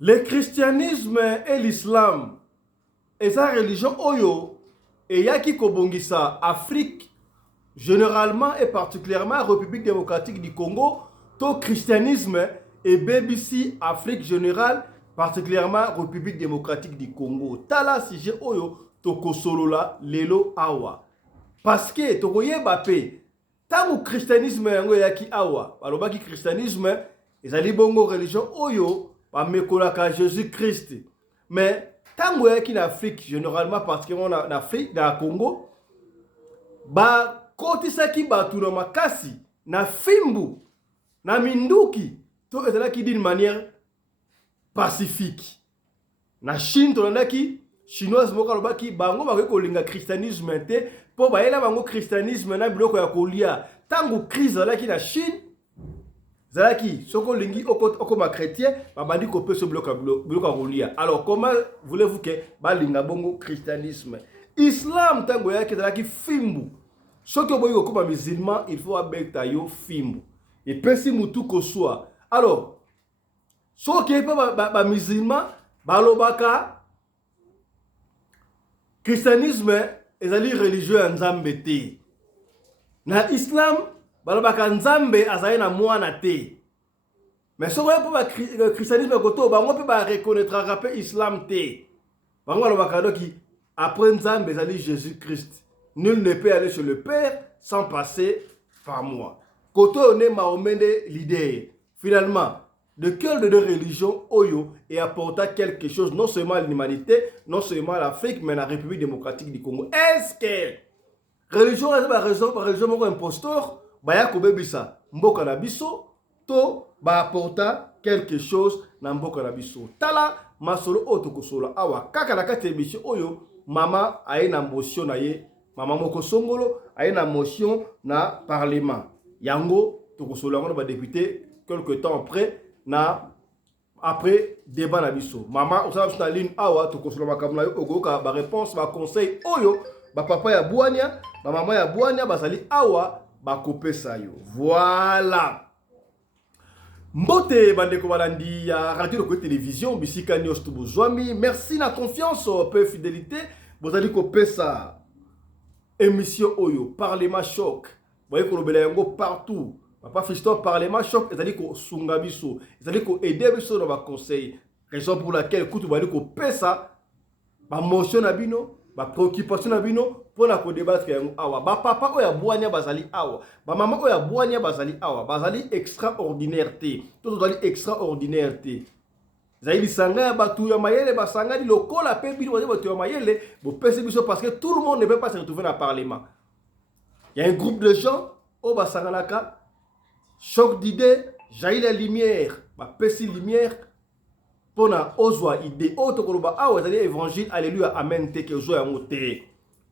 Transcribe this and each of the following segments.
Le christianisme et l'islam, et sa religion oyo, et yaki kobongisa Afrique, généralement et particulièrement République démocratique du Congo, to christianisme et BBC Afrique générale, particulièrement République démocratique du Congo. Tala sujet oyo to kosolola lelo awa. Parce que to koyeba pe, tango christianisme yango yaki awa, balobaki christianisme ezali bongo religion oyo bamekolaka Jésus Christ. Mais tango yaki na Afrique, généralement particulièrement na Afrique, na Congo, bakotisaki bato na makasi na fimbu na minduki to ezalaki d'une manière pacifique. Na Chine tolandaki chinoise moko alobaki bango bakoki kolinga christianisme te mpo bayela bango christianisme na biloko ya kolia. Tango crise ezalaki na Chine, ezalaki soki olingi okoma chrétien babandi kopesa biloko ya kolia. Alors comment voulez-vous que balinga bongo christianisme? Islam tango yaki ezalaki fimbu. Soki oboyi kokoma musulman, il faut abeta yo fimbu. Et pesi mutu koswa. Alors, soki pa musulman balobaka christianisme ezali religieux ya nzambe te. Na islam balobaka nzambe azali na mwana te. Mais soki oyo pa christianisme koto bango pe ba reconnaîtra pe islam te. Bango balobaka doki après nzambe ezali Jésus Christ. Nul ne peut aller chez le Père sans passer par moi. Koto on est Mahomede l'idée. Finalement, de quelle de deux religions Oyo et apporta quelque chose non seulement à l'humanité, non seulement à l'Afrique, mais à la République démocratique du Congo. Est-ce que religion est la religion mon imposteur, baya kobebisa mboka na biso to ba apporta quelque chose na mboka na biso. Tala masolo oto kosola awa kaka na kati émission Oyo mama aye na motion na ye. Maman moko songolo aye na motion na parlement. Yango tokosola ngo ba député quelque temps après débat na biso. Maman osala na ligne awa tokosola makamla yo ogoka ba réponse ba conseil oyo ba papa ya bwania, ba mama ya bwania bazali awa ba kopesa yo. Voilà. Mbote bandeko balandi ya radio de télévision bisika nyos to bozwami. Merci na confiance peu fidélité. Bozali kopesa émission Oyo, Parlement Choc. Vous voyez qu'on a yango partout. Papa Fiston, Parlement Choc, ils ko sunga biso, ils ko aider biso dans le conseil. Raison pour laquelle, écoute, vous voyez qu'on paie ça, ma motion na bino, ma préoccupation na bino, pour la débattre yango awa. Ba papa oya boanya bazali awa. Ba maman oya boanya bazali awa. Bazali extraordinaire te. Tout bazali extraordinaire te. Zaïli sanga ya batu ya mayele basanga di lokola pe bino batu ya mayele bo pese biso parce que tout le monde ne peut pas se retrouver dans le parlement. Il y a un groupe de gens au basanganaka choc d'idées, jaillit la lumière, ba pesi lumière pona ozwa idée auto koloba awa zali évangile alléluia amen te ke zo yango te.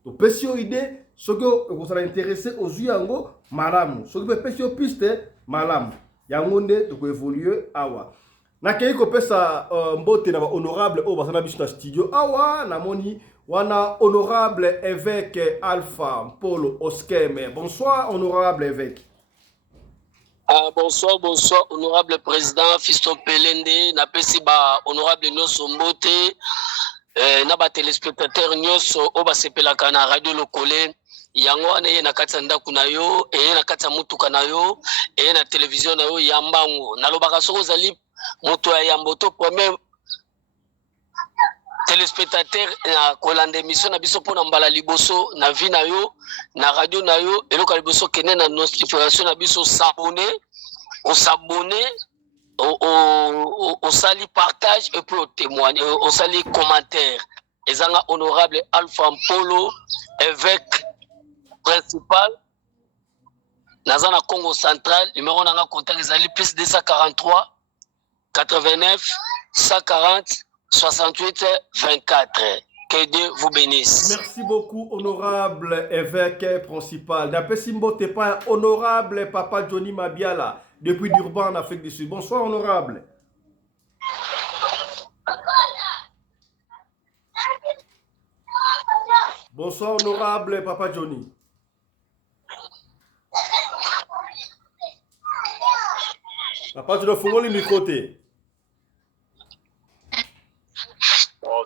To pesi idée ce que vous allez intéresser aux yango malamu. Ce que pesi piste malamu. Yango nde to ko évoluer awa. Nakei kopesa mbote na honorable o basana biso na studio awa namoni wana honorable évêque Alpha Paul Oskeme. Bonsoir honorable évêque. Bonsoir honorable président Fiston Pelende na pesi ba honorable Nyoso Mbote na ba téléspectateurs Nyoso o basepelaka na radio lokole yango wana ye na kati ndaku na yo e na kati mutuka na yo e na télévision na yo yambango nalobaka soko zali moto ya yamboto premier téléspectateur na kolanda émission na biso pona mbala liboso na vi na yo na radio na yo eloka liboso kene na notification na biso s'abonner au sali partage et puis au témoigne au sali commentaire ezanga honorable Alpha Mpolo évêque principal nazana Congo central numéro nanga contact ezali plus 243 89 140 68 24. Que Dieu vous bénisse. Merci beaucoup, honorable évêque principal. D'après Simbo Tepa, honorable Papa Johnny Mabiala, depuis Durban, en Afrique du Sud. Bonsoir, honorable. Bonsoir, honorable Papa Johnny. Papa, tu dois fouiller le micro.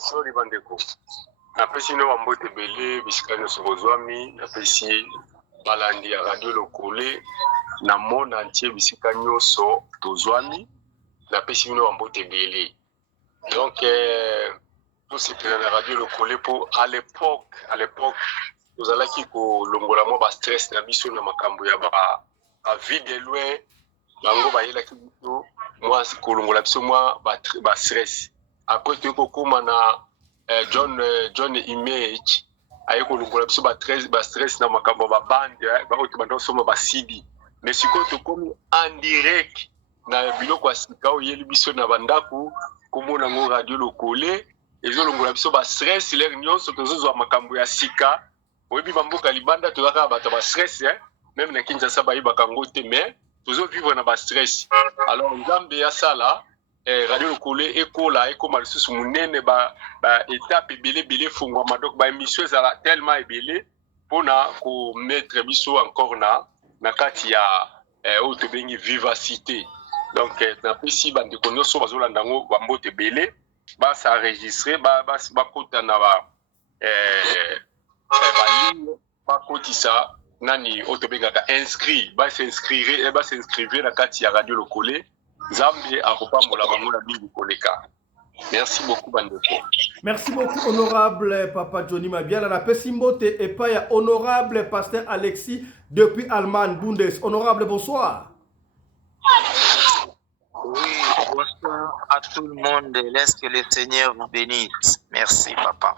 sori bandeko. Napesi no wambote bele bisika nyonso bozwami, napesi balandi ya radio lokole na monde entier bisika nyonso tozwami, napesi no wambote bele. Donc tout c'était dans la radio lokole pour à l'époque nous allons qui ko longola mo ba stress na biso na makambo ya ba vie de loin bango ba yela ki biso moi ko longola biso moi ba stress. Après tu ko koma na John Image aye ko longola biso ba stress na makambo ba band ba oto bando soma ba CD. Mais siko to komi en direct na biloko asika o yeli biso na bandako komona ngo radio lokole ezo longola biso ba stress l'air nyonso tozo makambo ya sika oyebi bamboka libanda tozaka bato ba stress même na Kinshasa ba yeba kango te mais tozo vivre na ba stress. Alors nzambe ya sala radio lokole ekola ekoma lisusu munene ba étape ebele fungwa madok ba émission ezala tellement ebele pona ko mettre biso encore na kati ya oto bengi vivacité. Donc na pesi bandeko nyonso bazolanda ngo bambote belé ba s'enregistrer ba kota na ba ligne ba kotisa nani oto bengaka inscrit ba s'inscrire na kati ya radio lokole Zambie akopambola bango na bingi koleka. Merci beaucoup bandeko. Merci beaucoup honorable Papa Johnny Mabiala na pesi mbote et pas ya honorable pasteur Alexis depuis Allemagne Bundes. Honorable bonsoir. Oui, bonsoir à tout le monde. Laisse que le Seigneur vous bénisse. Merci, papa.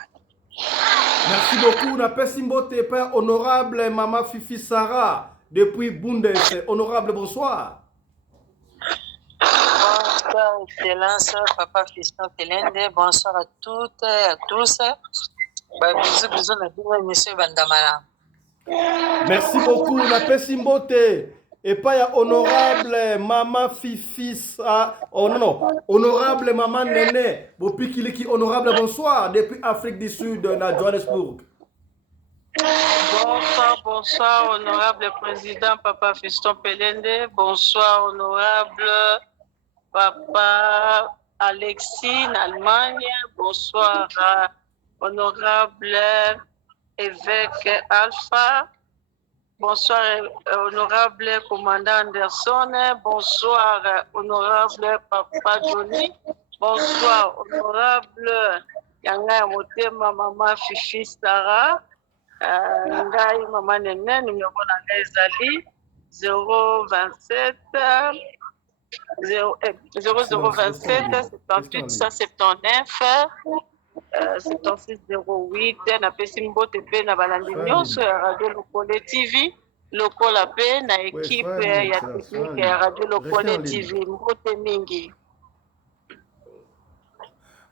Merci beaucoup. Na Pessimbote, Père honorable Maman Fifi Sarah depuis Bundes. Honorable, bonsoir. Bonsoir, Excellence, Papa Fiston Telende. Bonsoir à toutes et à tous. Bisous, monsieur Bandamala. Merci beaucoup. Na Pessimbote. Et pas ya honorable Maman Fifi, oh non, honorable Maman Néné, Bopikiliki, honorable bonsoir, depuis Afrique du Sud, na Johannesburg. Bonsoir, honorable président Papa Fiston Pelende, bonsoir, honorable Papa Alexis, en Allemagne, bonsoir, honorable évêque Alpha. Bonsoir, honorable commandant Anderson. Bonsoir, honorable Papa Johnny. Bonsoir, honorable Yanga Motema, Maman Fifi Sarah. Ngai Maman Nene, numéro Nanga Zali 027 78 179 7608 na Pesimbo TP na balandi nyonso ya Radio Lokole TV lokola pe na équipe ya technique ya Radio Lokole TV mbote mingi.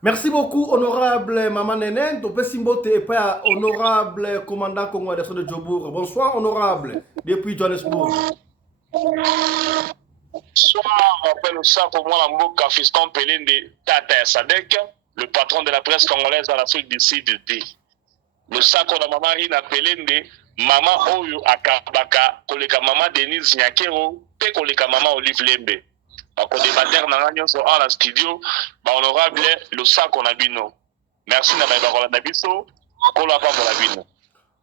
Merci beaucoup honorable Maman Nenen, to Pesimbo TP honorable commandant Congo de Djobour. Bonsoir honorable depuis Johannesburg. Bonsoir, rappelle ça pour moi la mboka Fiston Pelende Tata Sadek. Le patron de la presse congolaise à l'Afrique du Sud dit le sako na mama Rina Pelende mama oyo akabaka koleka mama Denise Nyakero pe koleka mama Olive Lembe ako débattre na nganyon so en la studio ba honorable le sako na bino merci na ba na biso ko la pa la bino.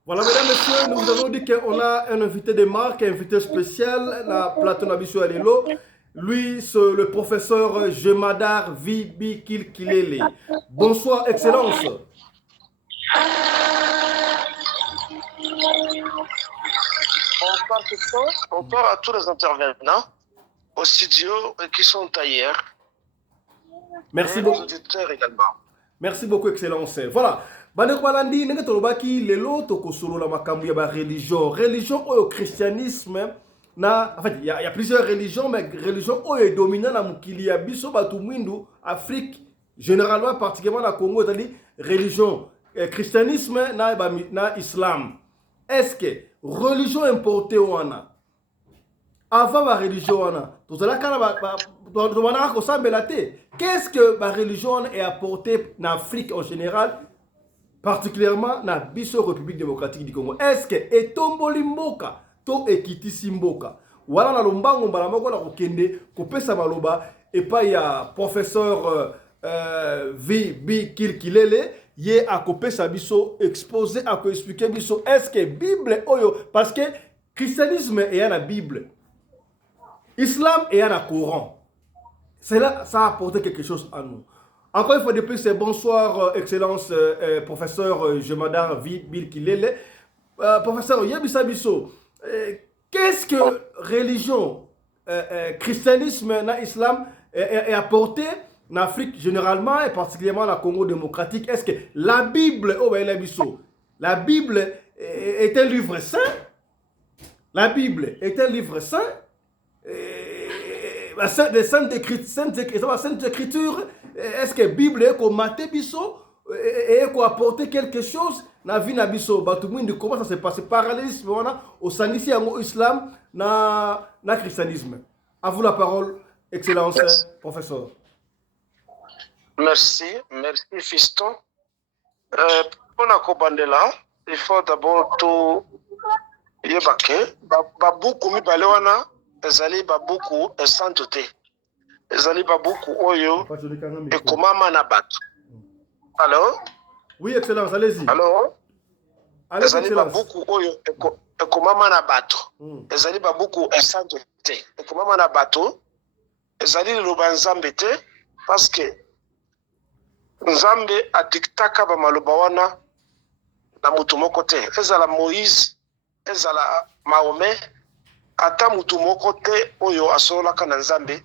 Voilà mesdames et messieurs, nous avons dit qu'on a un invité de marque, un invité spécial la plateau na biso alelo. Lui, c'est le professeur Jemadar Vibi Kilkilele. Bonsoir, Excellence. Bonsoir, Christophe. Bonsoir à tous les intervenants au studio qui sont ailleurs. Merci beaucoup. Et aux auditeurs également. Merci beaucoup, Excellence. Voilà. Bandeko balandi, nenge tolobaki lelo tokosolo la makambu ya ba religion. Religion au christianisme. En fait, il y a plusieurs religions, mais religion est dominante dans mukili ya biso batu mwindu Afrique, généralement particulièrement dans Congo, c'est-à-dire religion christianisme na islam. Est-ce que religion importée wana avant la religion wana qu'est-ce que la religion est apportée en Afrique en général, particulièrement dans biso République démocratique du Congo? Est-ce que etomboli mboka to ekiti simboka wala na lombango mbala moko na kokende kopesa maloba et pas ya professeur vi kilkilele ye akopesa biso exposé akoexpliquer biso est-ce que Bible oyo parce que christianisme est la Bible, islam est la Coran. Cela ça a apporté quelque chose à nous. Encore une fois de plus, bonsoir excellence professeur Jemadar Bill Kilele. Professeur Yebisa Bisso, qu'est-ce que religion, christianisme na islam est apporté en Afrique généralement et particulièrement la Congo démocratique? Est-ce que la Bible, la Bible est un livre saint? La Bible est un livre saint? Les saintes écritures, est-ce que la Bible est comme Maté Bisso et qu'on apporter quelque chose dans la vie de Bisso? Comment ça se passe? Parallélisme au sanisi au islam, na christianisme. À vous la parole, excellence, merci. Professeur. Merci fiston. Pour la Kobandela, il faut d'abord tout yebake. Babuku mi balewana, ezali babuku esantote. Ezali babuku oyo ekomama na bato. Allô? Oui, excellence, allez-y. Allô? Ezali babuku oyo ekomama na bato. Ezali babuku esantote. Ekomama na bato. Ezali liloba nzambe te parce que Nzambe adiktaka ba maloba wana na mutu moko te. Ezala Moïse, ezala Mahomet, ata mutu moko te oyo asolaka na Nzambe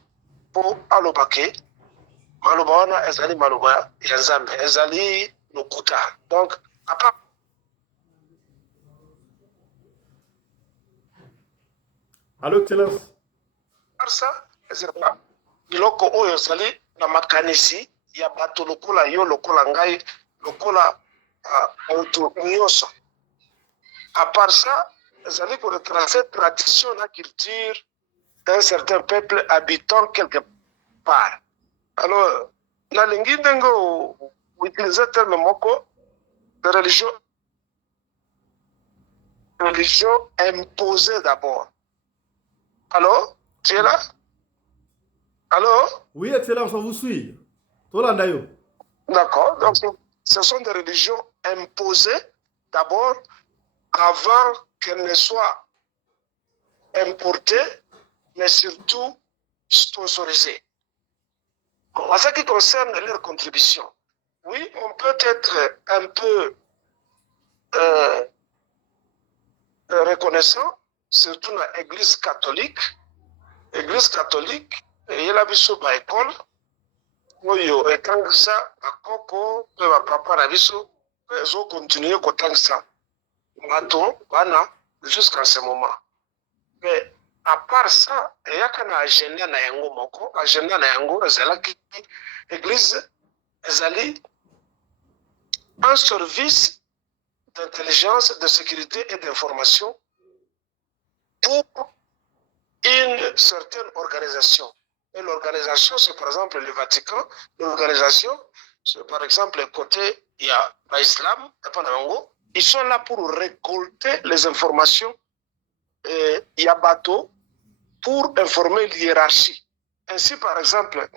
po alobake maloba wana ezali maloba ya Nzambe, ezali lokuta. Donc à part Allô, excellence. ça, ezala biloko oyo ezali na makanisi ya bato lokola yo lokola ngai lokola auto nyoso. À part ça, ezali pour retracer tradition et culture d'un certain peuple habitant quelque part. Alors, na lingi ndengo utiliser terme moko de religion imposée d'abord. Allô? Tu es là? Allô? Oui, excellence, on vous suit. D'accord. Donc, ce sont des religions imposées d'abord avant qu'elles ne soient importées, mais surtout sponsorisées. En ce qui concerne leur contribution, oui, on peut être un peu reconnaissant, surtout dans l'Église catholique. L'Église catholique, il y a la biso par école. Oyo etangisa akoko pe ba papa na biso ezo continuer kotangisa bato bana jusqu'à ce moment. Mais à part ça, il y a kana agenda na yango moko, agenda na yango ezalaki église ezali un service d'intelligence, de sécurité et d'information pour une certaine organisation. Et l'organisation, c'est par exemple le Vatican. L'organisation, c'est par exemple le côté, il y a l'islam, ils sont là pour récolter les informations. Et il y a bateau pour informer l'hiérarchie. Ainsi, par exemple,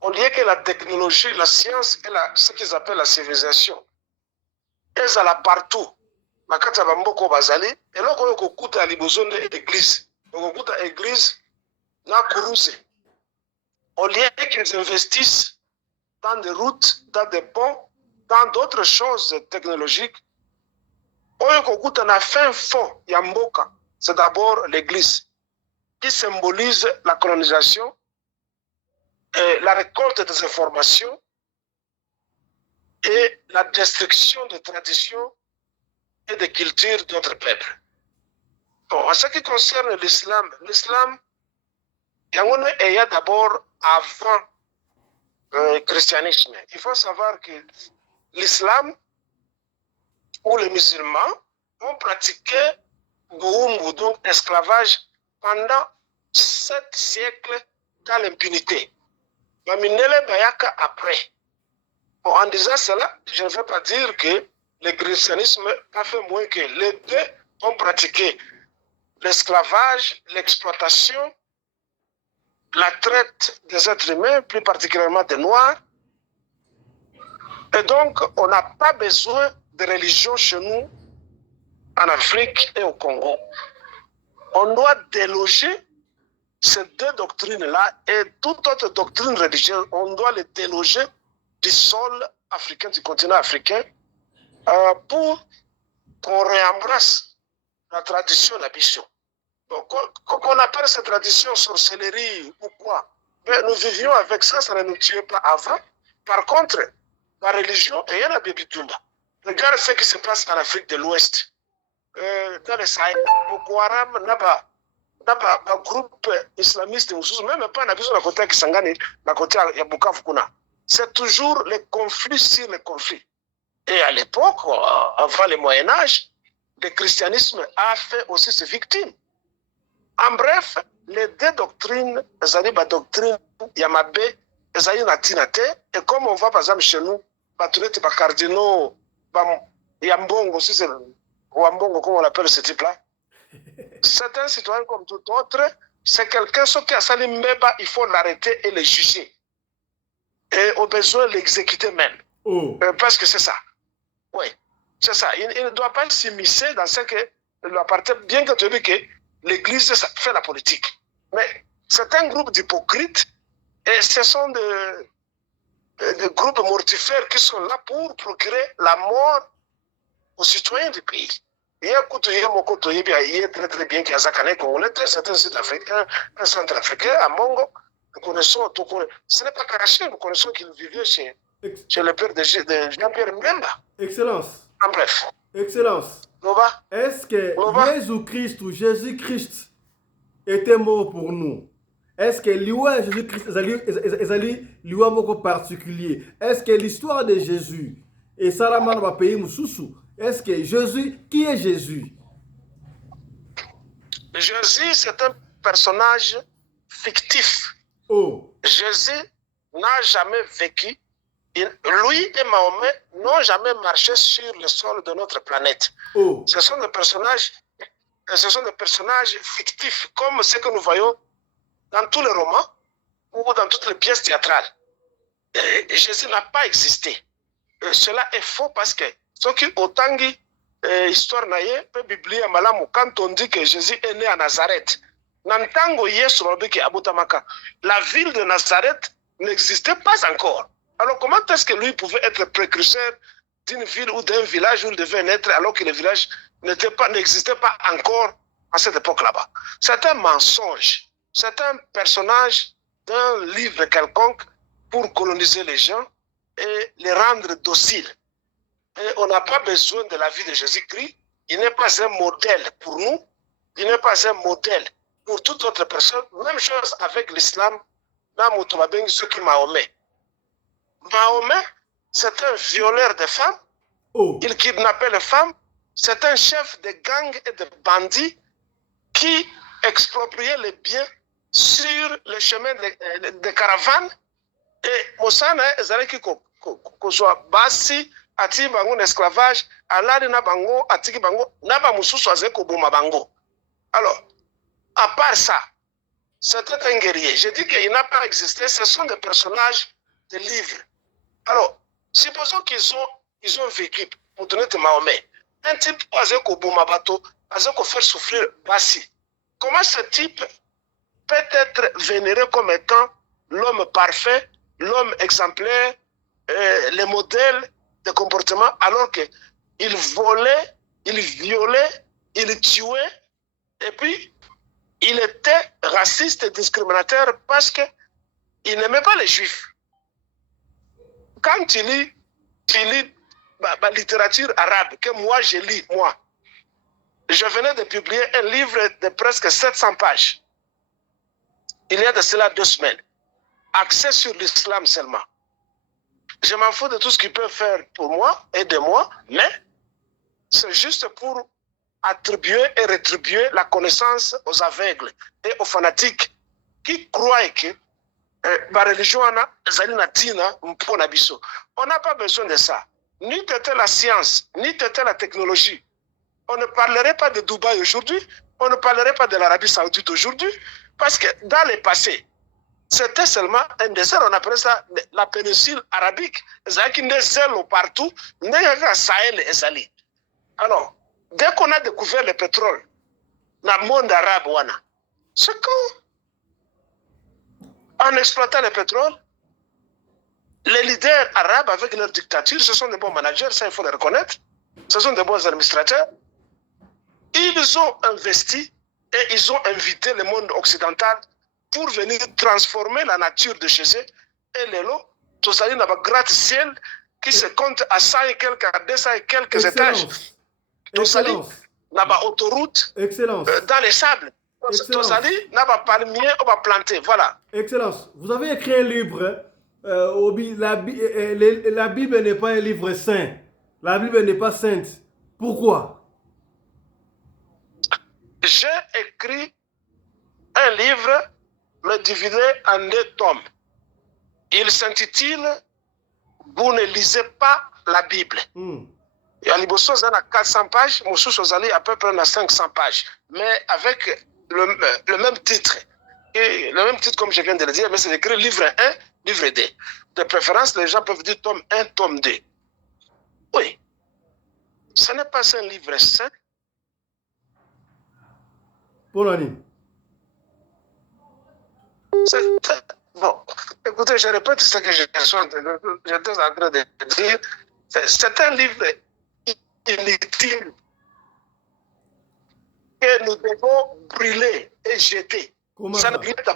on dit que la technologie, la science et ce qu'ils appellent la civilisation, elles sont là partout. Makata bamboko bazali, et là, on écoute à l'ibozone de l'église. On écoute à l'église, na Kourouze. Au lieu qu'ils investissent dans des routes, dans des ponts, dans d'autres choses technologiques, on écoute à la fin fond, Yamboka, c'est d'abord l'église qui symbolise la colonisation, et la récolte des informations et la destruction des traditions et des cultures d'autres peuples. Bon, en ce qui concerne l'islam, il y a d'abord avant le christianisme. Il faut savoir que l'islam ou les musulmans ont pratiqué Goumou, donc esclavage, pendant 7 siècles dans l'impunité. Maminele Bayaka après. Bon, en disant cela, je ne veux pas dire que le christianisme a fait moins que les deux ont pratiqué l'esclavage, l'exploitation, la traite des êtres humains, plus particulièrement des Noirs, Et donc, on n'a pas besoin de religion chez nous, en Afrique et au Congo. On doit déloger ces deux doctrines-là et toute autre doctrine religieuse, on doit les déloger du sol africain, du continent africain, pour qu'on réembrasse la tradition, la mission. Donc, qu'on appelle cette tradition sorcellerie ou quoi, mais nous vivions avec ça, ça ne nous tuait pas avant. Par contre, la religion, et il y a la Bibitumba. Regarde ce qui se passe en Afrique de l'Ouest. Dans le Sahel, Boko Haram, un groupe islamiste, même pas un côté Kisangani, un côté Bukavu. C'est toujours les conflits sur les conflits. Et à l'époque, avant le Moyen-Âge, le christianisme a fait aussi ses victimes. En bref, les deux doctrines, la doctrine Yamabe, et Natinate, et comme on voit par exemple chez nous, les cardinaux, Yambongo, aussi c'est Wambongo, comme on l'appelle ce type-là. C'est un citoyen comme tout autre, c'est quelqu'un qui a sali Mbeba, il faut l'arrêter et le juger. Et au besoin, l'exécuter même. Parce que c'est ça. Oui, c'est ça. Il ne doit pas s'immiscer dans ce que lui appartient, bien que tu dis que l'Église fait la politique. Mais c'est un groupe d'hypocrites et ce sont des groupes mortifères qui sont là pour procurer la mort aux citoyens du pays. Il y a très très bien qu'il y a Zakane Congolais, certains Sud-Africains, un Centrafricain, à Mongo, nous connaissons, ce n'est pas caché, nous connaissons qu'il vivait chez le père de Jean-Pierre Mbemba. Excellence. En bref. Excellence. Est-ce que Jésus-Christ ou Jésus-Christ était mort pour nous? Est-ce que Jésus-Christ est un particulier? Est-ce que l'histoire de Jésus et Salaman va payer Moussoussou? Est-ce que Jésus, qui est Jésus? Jésus, c'est un personnage fictif. Jésus n'a jamais vécu. Lui et Mahomet n'ont jamais marché sur le sol de notre planète. Ce sont des personnages fictifs, comme ce que nous voyons dans tous les romans ou dans toutes les pièces théâtrales. Jésus n'a pas existé. Cela est faux parce que ce qui autant histoire naïe peut biblier malamu quand on dit que Jésus est né à Nazareth. Nantango Yesu Abutamaka, la ville de Nazareth n'existait pas encore. Alors comment est-ce que lui pouvait être précurseur d'une ville ou d'un village où il devait naître alors que le village n'existait pas encore à cette époque là-bas? C'est un mensonge. C'est un personnage d'un livre quelconque pour coloniser les gens et les rendre dociles. Et on n'a pas besoin de la vie de Jésus-Christ. Il n'est pas un modèle pour nous. Il n'est pas un modèle pour toute autre personne. Même chose avec l'islam. Mahomet. Mahomet, c'est un violeur de femmes. Il kidnappait les femmes. C'est un chef de gangs et de bandits qui expropriait les biens sur le chemin de caravanes. Et Moussana, Ezaleki Kozwa Basi, Ati Bango esclavage, Alari na Bango, Atiki Bango, Naba Moussousou Azeko Bouma Bango. Alors, à part ça, c'était un guerrier. Je dis qu'il n'a pas existé, ce sont des personnages de livres. Alors, supposons qu'ils ont vécu pour donner de Mahomet. Un type Azeko Bouma Bato, Azeko faire souffrir Basi. Comment ce type peut être vénéré comme étant l'homme parfait, l'homme exemplaire, le modèle de comportement, alors qu'il volait, il violait, il tuait, et puis il était raciste et discriminateur parce qu'il n'aimait pas les juifs. Quand tu lis la littérature arabe, que moi je lis, je venais de publier un livre de presque 700 pages. Il y a de cela 2 semaines. Axé sur l'islam seulement. Je m'en fous de tout ce qu'ils peuvent faire pour moi et de moi, mais c'est juste pour attribuer et rétribuer la connaissance aux aveugles et aux fanatiques qui croient que la religion on n'a pas besoin de ça. Ni de la science, ni de la technologie. On ne parlerait pas de Dubaï aujourd'hui, on ne parlerait pas de l'Arabie Saoudite aujourd'hui, parce que dans le passé, c'était seulement un désert. On appelait ça la péninsule arabique. Il y a des déserts partout. Il y a un Sahel et Sali. Alors, dès qu'on a découvert le pétrole dans le monde arabe, c'est qu'en exploitant le pétrole, les leaders arabes, avec leur dictature, ce sont des bons managers, ça il faut le reconnaître. Ce sont des bons administrateurs. Ils ont investi et ils ont invité le monde occidental pour venir transformer la nature de chez eux. Et les lots, tout ça, il y a un gratte-ciel qui se compte à 100 et quelques, à 200 et quelques étages. Tout ça, il y a une autoroute dans les sables. Tout ça, il y a un palmier, on va planter. Voilà. Excellence, vous avez écrit un livre. La Bible n'est pas un livre saint. La Bible n'est pas sainte. Pourquoi? J'ai écrit un livre, le divisé en 2 tomes. Il s'intitule « Vous ne lisez pas la Bible ». Il y a 400 pages, Moussou à peu près 500 pages, mais avec le même titre. Et le même titre comme je viens de le dire, mais c'est écrit livre 1, livre 2. De préférence, les gens peuvent dire tome 1, tome 2. Oui. Ce n'est pas un livre saint. Pour l'année. Bon, écoutez, je répète ce que j'étais en train de dire. C'est un livre inutile que nous devons brûler et jeter. Ça ne brûle pas.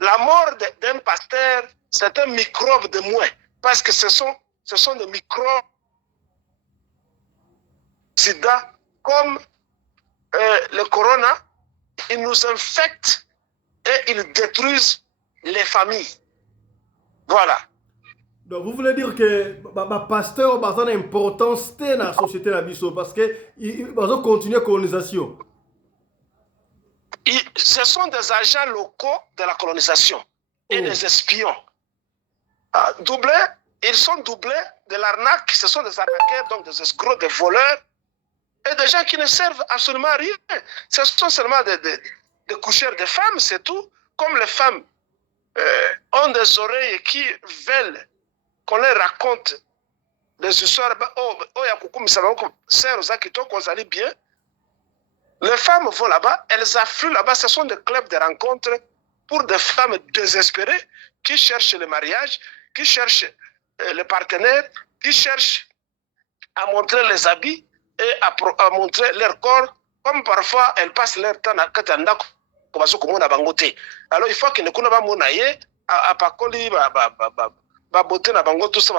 La mort d'un pasteur, c'est un microbe de moins, parce que ce sont des microbes sida comme le corona. Ils nous infectent et ils détruisent les familles. Voilà. Donc vous voulez dire que le pasteur a une importance dans la société parce qu'il va continuer la colonisation. Ce sont des agents locaux de la colonisation et des espions. Ils sont doublés de l'arnaque. Ce sont des arnaqueurs, donc des escrocs, des voleurs et des gens qui ne servent absolument à rien. Ce sont seulement des coucheurs de femmes, c'est tout. Comme les femmes ont des oreilles qui veulent qu'on leur raconte des histoires. Bien. Les femmes vont là-bas, elles affluent là-bas. Ce sont des clubs de rencontres pour des femmes désespérées qui cherchent le mariage, qui cherchent le partenaire, qui cherchent à montrer les habits et à montrer leur corps, comme parfois elles passent leur temps à Katanda. Alors il faut que nous connaissions à Pakoli, beauté na bango tout ça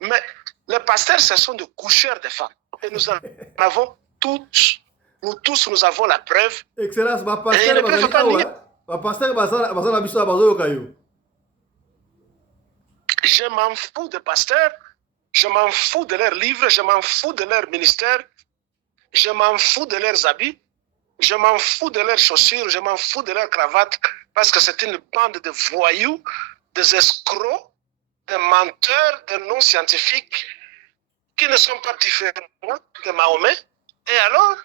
mais les pasteurs ce sont des coucheurs de femmes et nous en avons tous. Nous tous, nous avons la preuve. Excellence, je m'en fous des pasteurs, je m'en fous de leurs livres, je m'en fous de leur ministère, je m'en fous de leurs habits, je m'en fous de leurs chaussures, je m'en fous de leurs cravates, parce que c'est une bande de voyous, des escrocs, des menteurs, des non-scientifiques, qui ne sont pas différents de Mahomet. Et alors,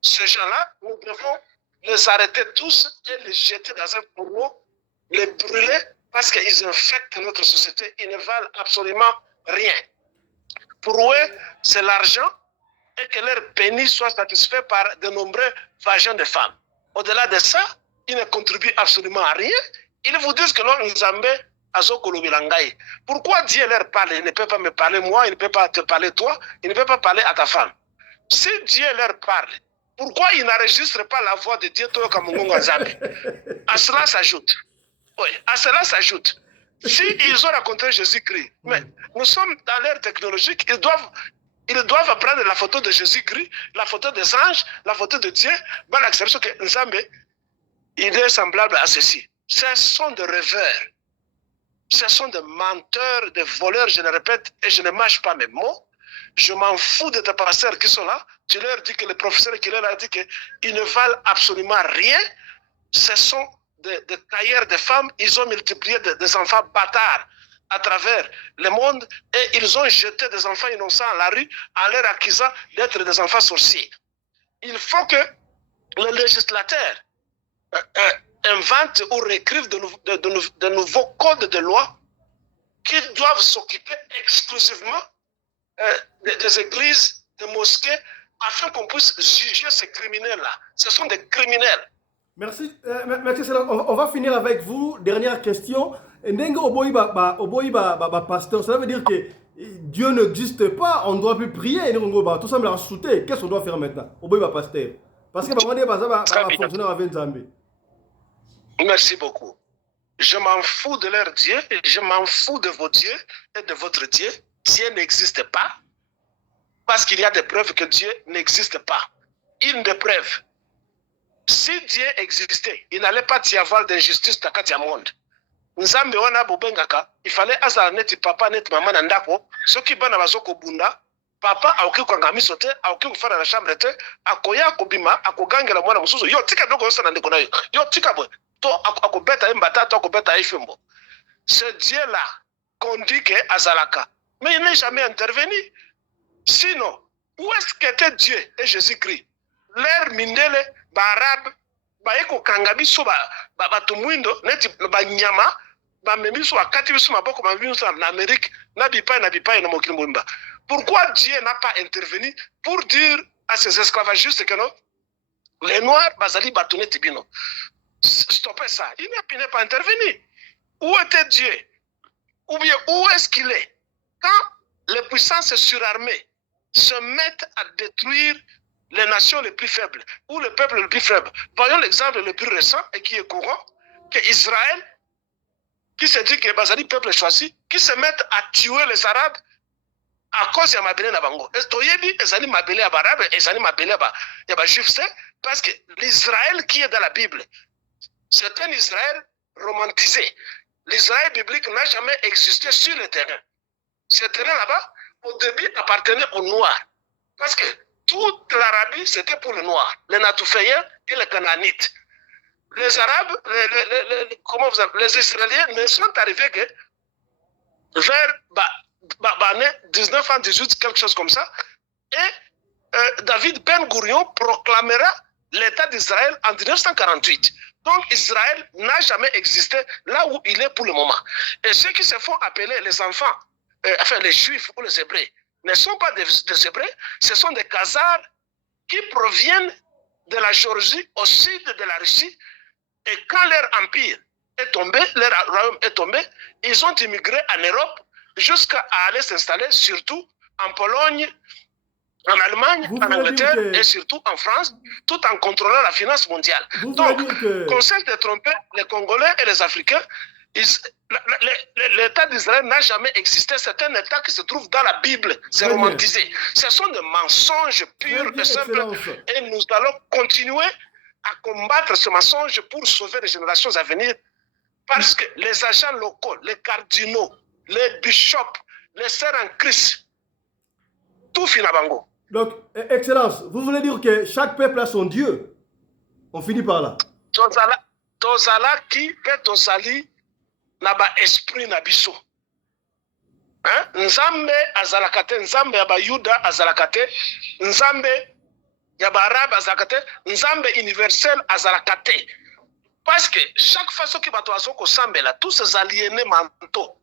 ces gens-là, nous devons les arrêter tous et les jeter dans un fourneau, les brûler parce qu'ils infectent notre société. Ils ne valent absolument rien. Pour eux, c'est l'argent et que leur pénis soit satisfait par de nombreux vagins de femmes. Au-delà de ça, ils ne contribuent absolument à rien. Ils vous disent que l'on nous embête à Zokolobilangaï. Pourquoi Dieu leur parle? Il ne peut pas me parler moi, il ne peut pas te parler toi, il ne peut pas parler à ta femme. Si Dieu leur parle, pourquoi ils n'enregistrent pas la voix de Dieu comme à cela s'ajoute. Oui, à cela s'ajoute. S'ils ont rencontré Jésus-Christ, mais nous sommes dans l'ère technologique, ils doivent prendre la photo de Jésus-Christ, la photo des anges, la photo de Dieu, ben l'acception que Nzambe, il est semblable à ceci. Ce sont des rêveurs, ce sont des menteurs, des voleurs, je le répète, et je ne mâche pas mes mots. Je m'en fous de tes pasteurs qui sont là. Tu leur dis que le professeur qui leur a dit qu'ils ne valent absolument rien. Ce sont des tailleurs de femmes. Ils ont multiplié des enfants bâtards à travers le monde et ils ont jeté des enfants innocents à la rue en leur accusant d'être des enfants sorciers. Il faut que le législateur inventent ou réécrivent de nouveaux codes de loi qui doivent s'occuper exclusivement des églises, des mosquées, afin qu'on puisse juger ces criminels-là. Ce sont des criminels. Merci. Merci. On va finir avec vous. Dernière question. Pasteur, cela veut dire que Dieu n'existe pas, on ne doit plus prier. Tout ça, qu'est-ce qu'on doit faire maintenant? Pasteur. Parce que fonctionnaire avec Zambé. Merci beaucoup. Je m'en fous de leur Dieu, je m'en fous de vos dieux et de votre Dieu. Dieu n'existe pas parce qu'il y a des preuves que Dieu n'existe pas. Une des preuves. Si Dieu existait, il n'allait pas y avoir d'injustice dans le monde. Nzambe wana bobengaka, il fallait azala neti papa neti mama na ndako, soki bana bazoko bunda, papa aoki kwanga miso te, aoki kufana na chambre te, akoya kobima, akogangela mwana mususu, yo tika doko yosa na ndeko na yo, yo tika bwe, to akobeta mbata, to akobeta ifembo. Ce Dieu-là qu'on dit que azalaka, mais il n'est jamais intervenu. Sinon, où est-ce qu'était Dieu et Jésus-Christ? L'air mindele, barabe, baeko kangabiso batumwindo, neti banyama, bamemiso akati biso maboko mamiso en Amérique, na bipai na mokili mbimba. Pourquoi Dieu n'a pas intervenu pour dire à ces esclavagistes que non, les noirs bazali batone tibino? Stoppez ça. Il n'est pas intervenu. Où était Dieu? Ou bien où est-ce qu'il est? Quand les puissances surarmées se mettent à détruire les nations les plus faibles ou le peuple le plus faible. Voyons l'exemple le plus récent et qui est courant, que Israël, qui se dit que Bazali peuple choisi, qui se mettent à tuer les Arabes à cause de Mabélé Nabango. Est-ce que Mabélé Arabe et Zani Mabélé Juif, c'est parce que l'Israël qui est dans la Bible, c'est un Israël romantisé. L'Israël biblique n'a jamais existé sur le terrain. Ce terrain là-bas, au début, appartenait aux Noirs. Parce que toute l'Arabie, c'était pour les Noirs, les Natouféens et les Canaanites. Les Arabes, les Israéliens ne sont arrivés que vers 1918, quelque chose comme ça. Et David Ben Gourion proclamera l'État d'Israël en 1948. Donc Israël n'a jamais existé là où il est pour le moment. Et ceux qui se font appeler les enfants, enfin les Juifs ou les Hébreux, ne sont pas des Hébreux, ce sont des Khazars qui proviennent de la Géorgie au sud de la Russie. Et quand leur empire est tombé, leur royaume est tombé, ils ont immigré en Europe jusqu'à aller s'installer surtout en Pologne, en Allemagne, en Angleterre et surtout en France, tout en contrôlant la finance mondiale. Donc, qu'on cesse de tromper les Congolais et les Africains, l'État d'Israël n'a jamais existé. C'est un État qui se trouve dans la Bible. C'est romantisé. Ce sont des mensonges purs et simples. Et nous allons continuer à combattre ce mensonge pour sauver les générations à venir. Parce que les agents locaux, les cardinaux, les bishops, les sœurs en Christ, tout finit à Bango. Donc, Excellence, vous voulez dire que chaque peuple a son Dieu? On finit par là. Tozala qui peut tozali naba esprit nabiso. Nzambe azalakate, Nzambe yaba Yuda azalakate, Nzambe yaba Arabe azalakate, Nzambe universel azalakate. Parce que chaque façon qui va ko sambe là, tous ces aliénés mentaux,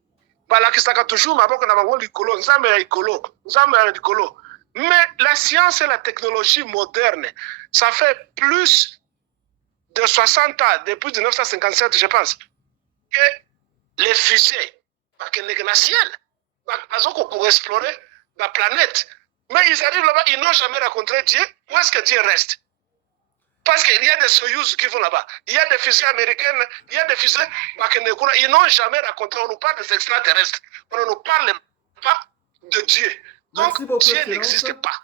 balakisaka toujours maboko na bango likolo, Nzambe ya likolo, Nzambe ya likolo. Mais la science et la technologie moderne, ça fait plus de 60 ans, depuis 1957, je pense, que les fusées, pour explorer la planète. Mais ils arrivent là-bas, ils n'ont jamais rencontré Dieu. Où est-ce que Dieu reste? Parce qu'il y a des Soyuz qui vont là-bas. Il y a des fusées américaines, il y a des fusées Bakenekura. Ils n'ont jamais rencontré. On nous parle des extraterrestres. On ne nous parle pas de Dieu. Donc, Dieu n'existe pas.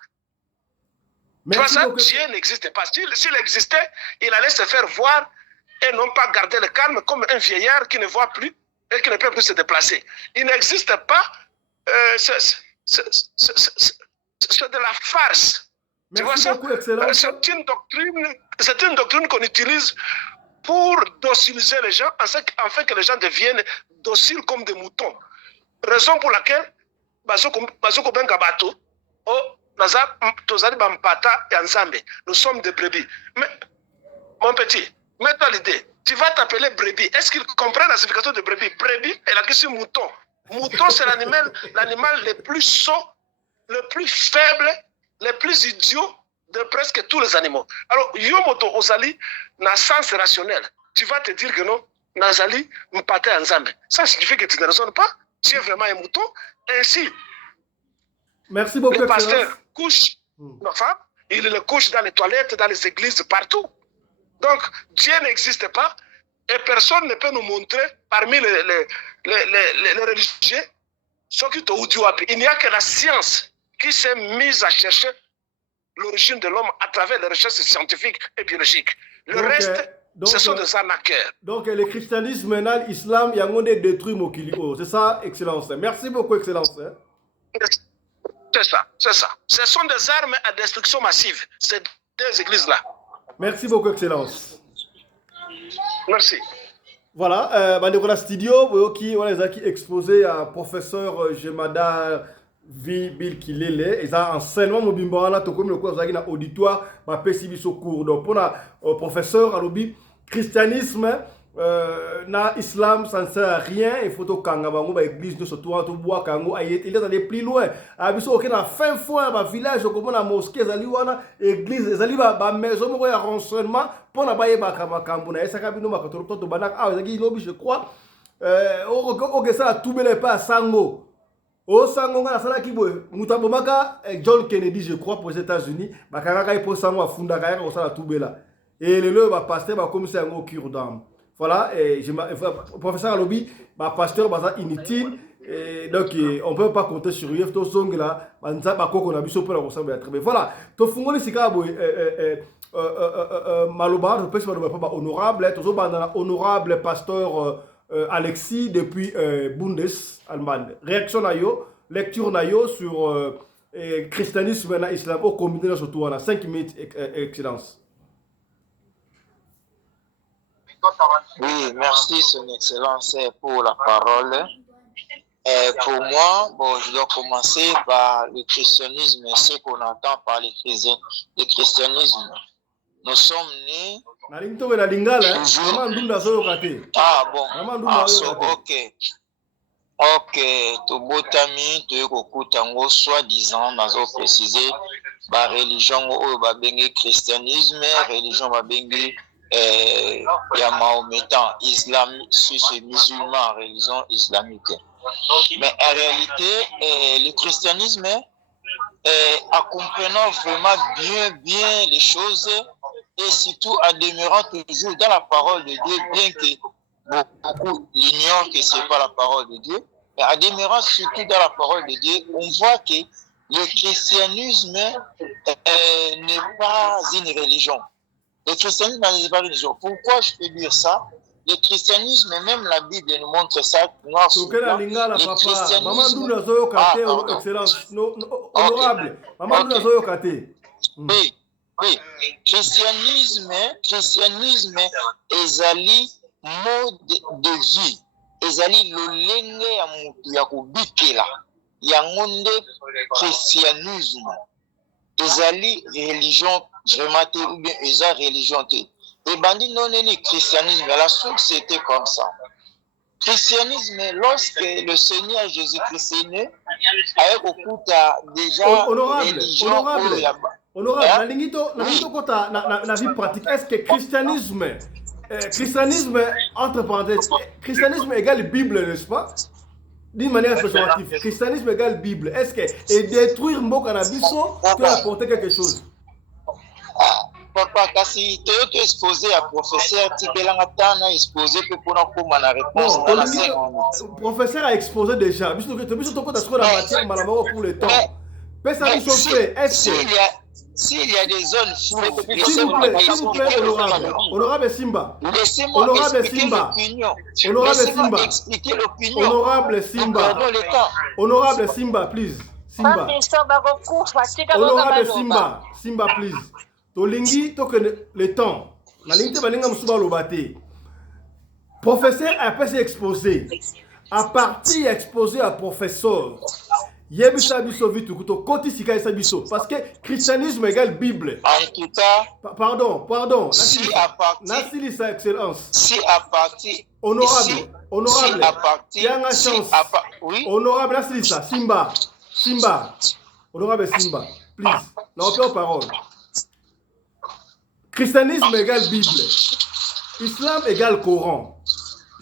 Tu vois ça? Dieu n'existe pas. S'il existait, il allait se faire voir et non pas garder le calme comme un vieillard qui ne voit plus et qui ne peut plus se déplacer. Il n'existe pas. C'est de la farce. Tu vois ça? C'est une doctrine qu'on utilise pour dociliser les gens, afin que les gens deviennent dociles comme des moutons. Raison pour laquelle Bazoko Benga Bato, nous sommes des brebis. Mais, mon petit, Mets-toi l'idée. Tu vas t'appeler brebis. Est-ce qu'il comprend la signification de brebis? Brebis est la question mouton. Mouton, c'est l'animal le plus sot, le plus faible, le plus idiot de presque tous les animaux. Alors, Yomoto Ozali n'a sens rationnel. Tu vas te dire que non, Nazali m'pate ensemble. Ça signifie que tu ne raisonnes pas. Tu es vraiment un mouton. Ainsi, merci beaucoup, le pasteur couche nos femmes, il le couche dans les toilettes, dans les églises, partout. Donc, Dieu n'existe pas et personne ne peut nous montrer parmi les religieux ce qui te dit. Il n'y a que la science qui s'est mise à chercher l'origine de l'homme à travers les recherches scientifiques et biologiques. Le reste, ce sont des arnaqueurs. Donc, le christianisme, maintenant, l'islam, il y a un détruit Mokilio. C'est ça, Excellence. Merci beaucoup, Excellence. C'est ça, c'est ça. Ce sont des armes à destruction massive, ces deux églises-là. Merci beaucoup, Excellence. Merci. Voilà, dans studio, qui ont exposé à professeur Jemada Bill Kilele, ils ont enseignement mobimba là, tout comme le cours dans auditoire, ma PCB sur cours. Donc pour le professeur Alobi, christianisme, na islam, ça ne sert à rien. Il faut que Kangabango, l'église de Sotoua, tout bois, Kango, il est allé plus loin. Abisso, ok, dans fin fois, ma village, comme la mosquée, Zaliwana, église, Zaliba, maison, il y a renseignement pour la baie Bakamakambuna. Et ça, Kabino, Makatoto, Banak, ah, je crois, ok, ça, tout le pas à Sango. Au Sango, ça, là, qui veut, Moutabomaka, John Kennedy, je crois, pour les États-Unis, Bakaraka, il faut Sango à Fundaka, ça, la Toubela. Et le pasteur, comme c'est un mot cure-dame. Voilà, et professeur Alobi, pasteur baza inutile, et donc on ne peut pas compter sur lui. Tout song là, on a vu sur le ressemble à très bien. Voilà, tout fungoli sikabo maloba, je pense pas honorable, tout ça honorable pasteur Alexis depuis Bundes Allemagne. Réaction na yo, lecture na yo sur christianisme et islam au combiné surtout à 5 minutes, excellence. Oui, merci Son Excellence pour la parole. Pour moi, bon, je dois commencer par le christianisme, ce qu'on entend par le christianisme. Nous sommes nés. Ah bon, ok. Ok, Tobotami, Toyokokutango, soi-disant, nous préciser, la religion, le christianisme, religion, il y a Mahométan, islam, c'est musulman, religion islamique. Mais en réalité, le christianisme, en comprenant vraiment bien les choses, et surtout en demeurant toujours dans la parole de Dieu, bien que beaucoup l'ignorent que ce n'est pas la parole de Dieu, mais en demeurant surtout dans la parole de Dieu, on voit que le christianisme n'est pas une religion. Le christianisme n'est pas une religion. Pourquoi je peux dire ça? Le christianisme, même la Bible nous montre ça. Noir sur blanc. Le christianisme. Oui, oui. Christianisme, ezali mode de vie. Ezali lolenge ya kubikela. Yango nde christianisme. Ezali religion vraiment ou bien eza religion te. Et bandi non ni christianisme, la source c'était comme ça. Christianisme, lorsque le Seigneur Jésus-Christ est né, avec beaucoup déjà religion honorable, la vie pratique. Est-ce que christianisme entre parenthèses, christianisme égale Bible, n'est-ce pas? D'une manière péjorative, christianisme égale Bible. Est-ce que et détruire Mbokanabiso peut apporter quelque chose? Papa, kasi tu es exposé à professeur Tibelanga exposé pour nous la réponse. Le professeur a exposé déjà. Puisque tu as la matière malheureusement pour le temps. S'il y a des zones floues, s'il vous plaît, honorable Simba. Honorable Simba. Expliquer l'opinion. Honorable Simba, please. Simba. Honorable Simba, please. Tolingi, le temps. La ligne de Balinga Moussouba Lobate. Professeur a pas exposé. À partir exposé à professeur. Yebisa biso vitu kuto koti sika esa biso parce que christianisme égale Bible. En tout cas, pardon. Si à partir, Nasili sa excellence. Si à partir, honorable. Si à partir, Yanga chance. Oui. Honorable Nasili sa Simba. Honorable Simba, please. La parole. Christianisme égale Bible. Islam égale Coran.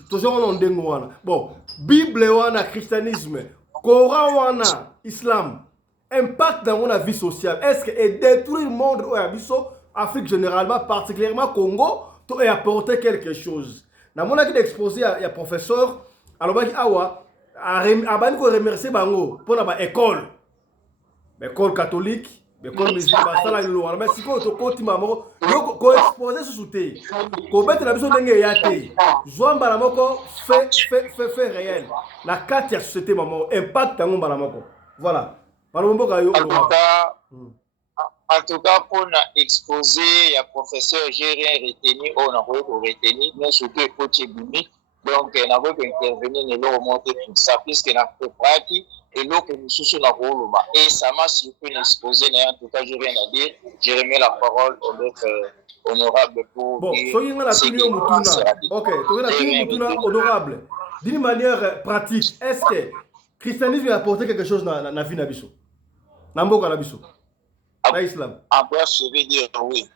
Toujours on dengoana. Bon, Bible wana christianisme. Coran wana islam impact dans la vie sociale. Est-ce que détruire le monde au Abisso, Afrique généralement, particulièrement Congo, tu as apporté quelque chose. Dans mon avis d'exposé à professeur, alors awa a remercier bango pour la école catholique, école musulmane, ça la loi. Mais si ko to koti mamo, ko exposer ce souté. Ko mettre la biso ndenge yate. Zwamba la moko fait réel. La carte ya société mamo impact dans mbala moko. Voilà. En tout cas, pour exposer, il y a professeur, j'ai rien retenu, on a retenu, mais surtout il faut t'ébouler. Donc, on a voulu intervenir et le remonter tout ça, puisqu'il n'a pas pratique et l'eau que nous sommes dans le rôle. Et ça m'a surpris d'exposer, en tout cas, je rien à dire. Je remets la parole au maître honorable pour. Bon, soyez là, ok, honorable. D'une manière pratique, est-ce que christianisme a apporté quelque chose dans la vie d'Abisso? Namboka l'Abisso? L'islam? En bref, je vais dire oui.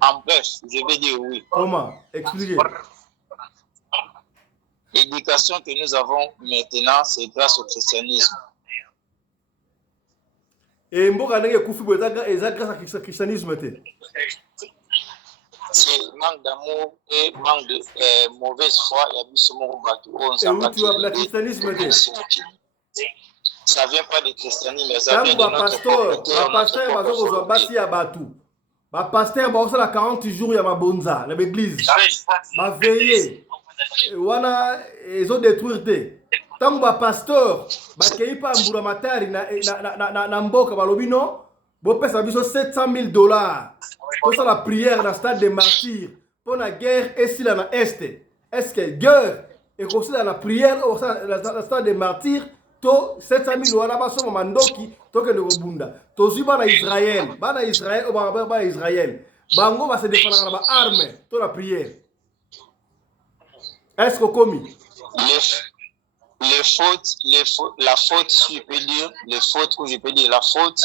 En bref, je vais dire oui. Comment? Expliquez. L'éducation que nous avons maintenant, c'est grâce au christianisme. Et Mboka n'est pas grâce au christianisme. C'est manque d'amour et manque de mauvaise foi. Il y a eu ce mot bateau. Et où tu as le christianisme? Ça vient pas du christianisme, mais ça vient de notre communauté. Pasteur, il y a 40 jours, il y a ma bonza, l'église. Ma veillée. Wana, ils ont détruit. Tant que pasteur, il y a un matari na mboka balobino, bon pèse 700 000 $. Pour ça la prière dans le stade des martyrs, pour la guerre et si la est. Est-ce que guerre et comme ça la prière au stade des martyrs, to 700 000 $, baso mandoki, to que le bunda. To zuba na Israël, ba Israël. Bango va se défendre par arme, to la prière. Est-ce que commis? La faute, je peux dire, la faute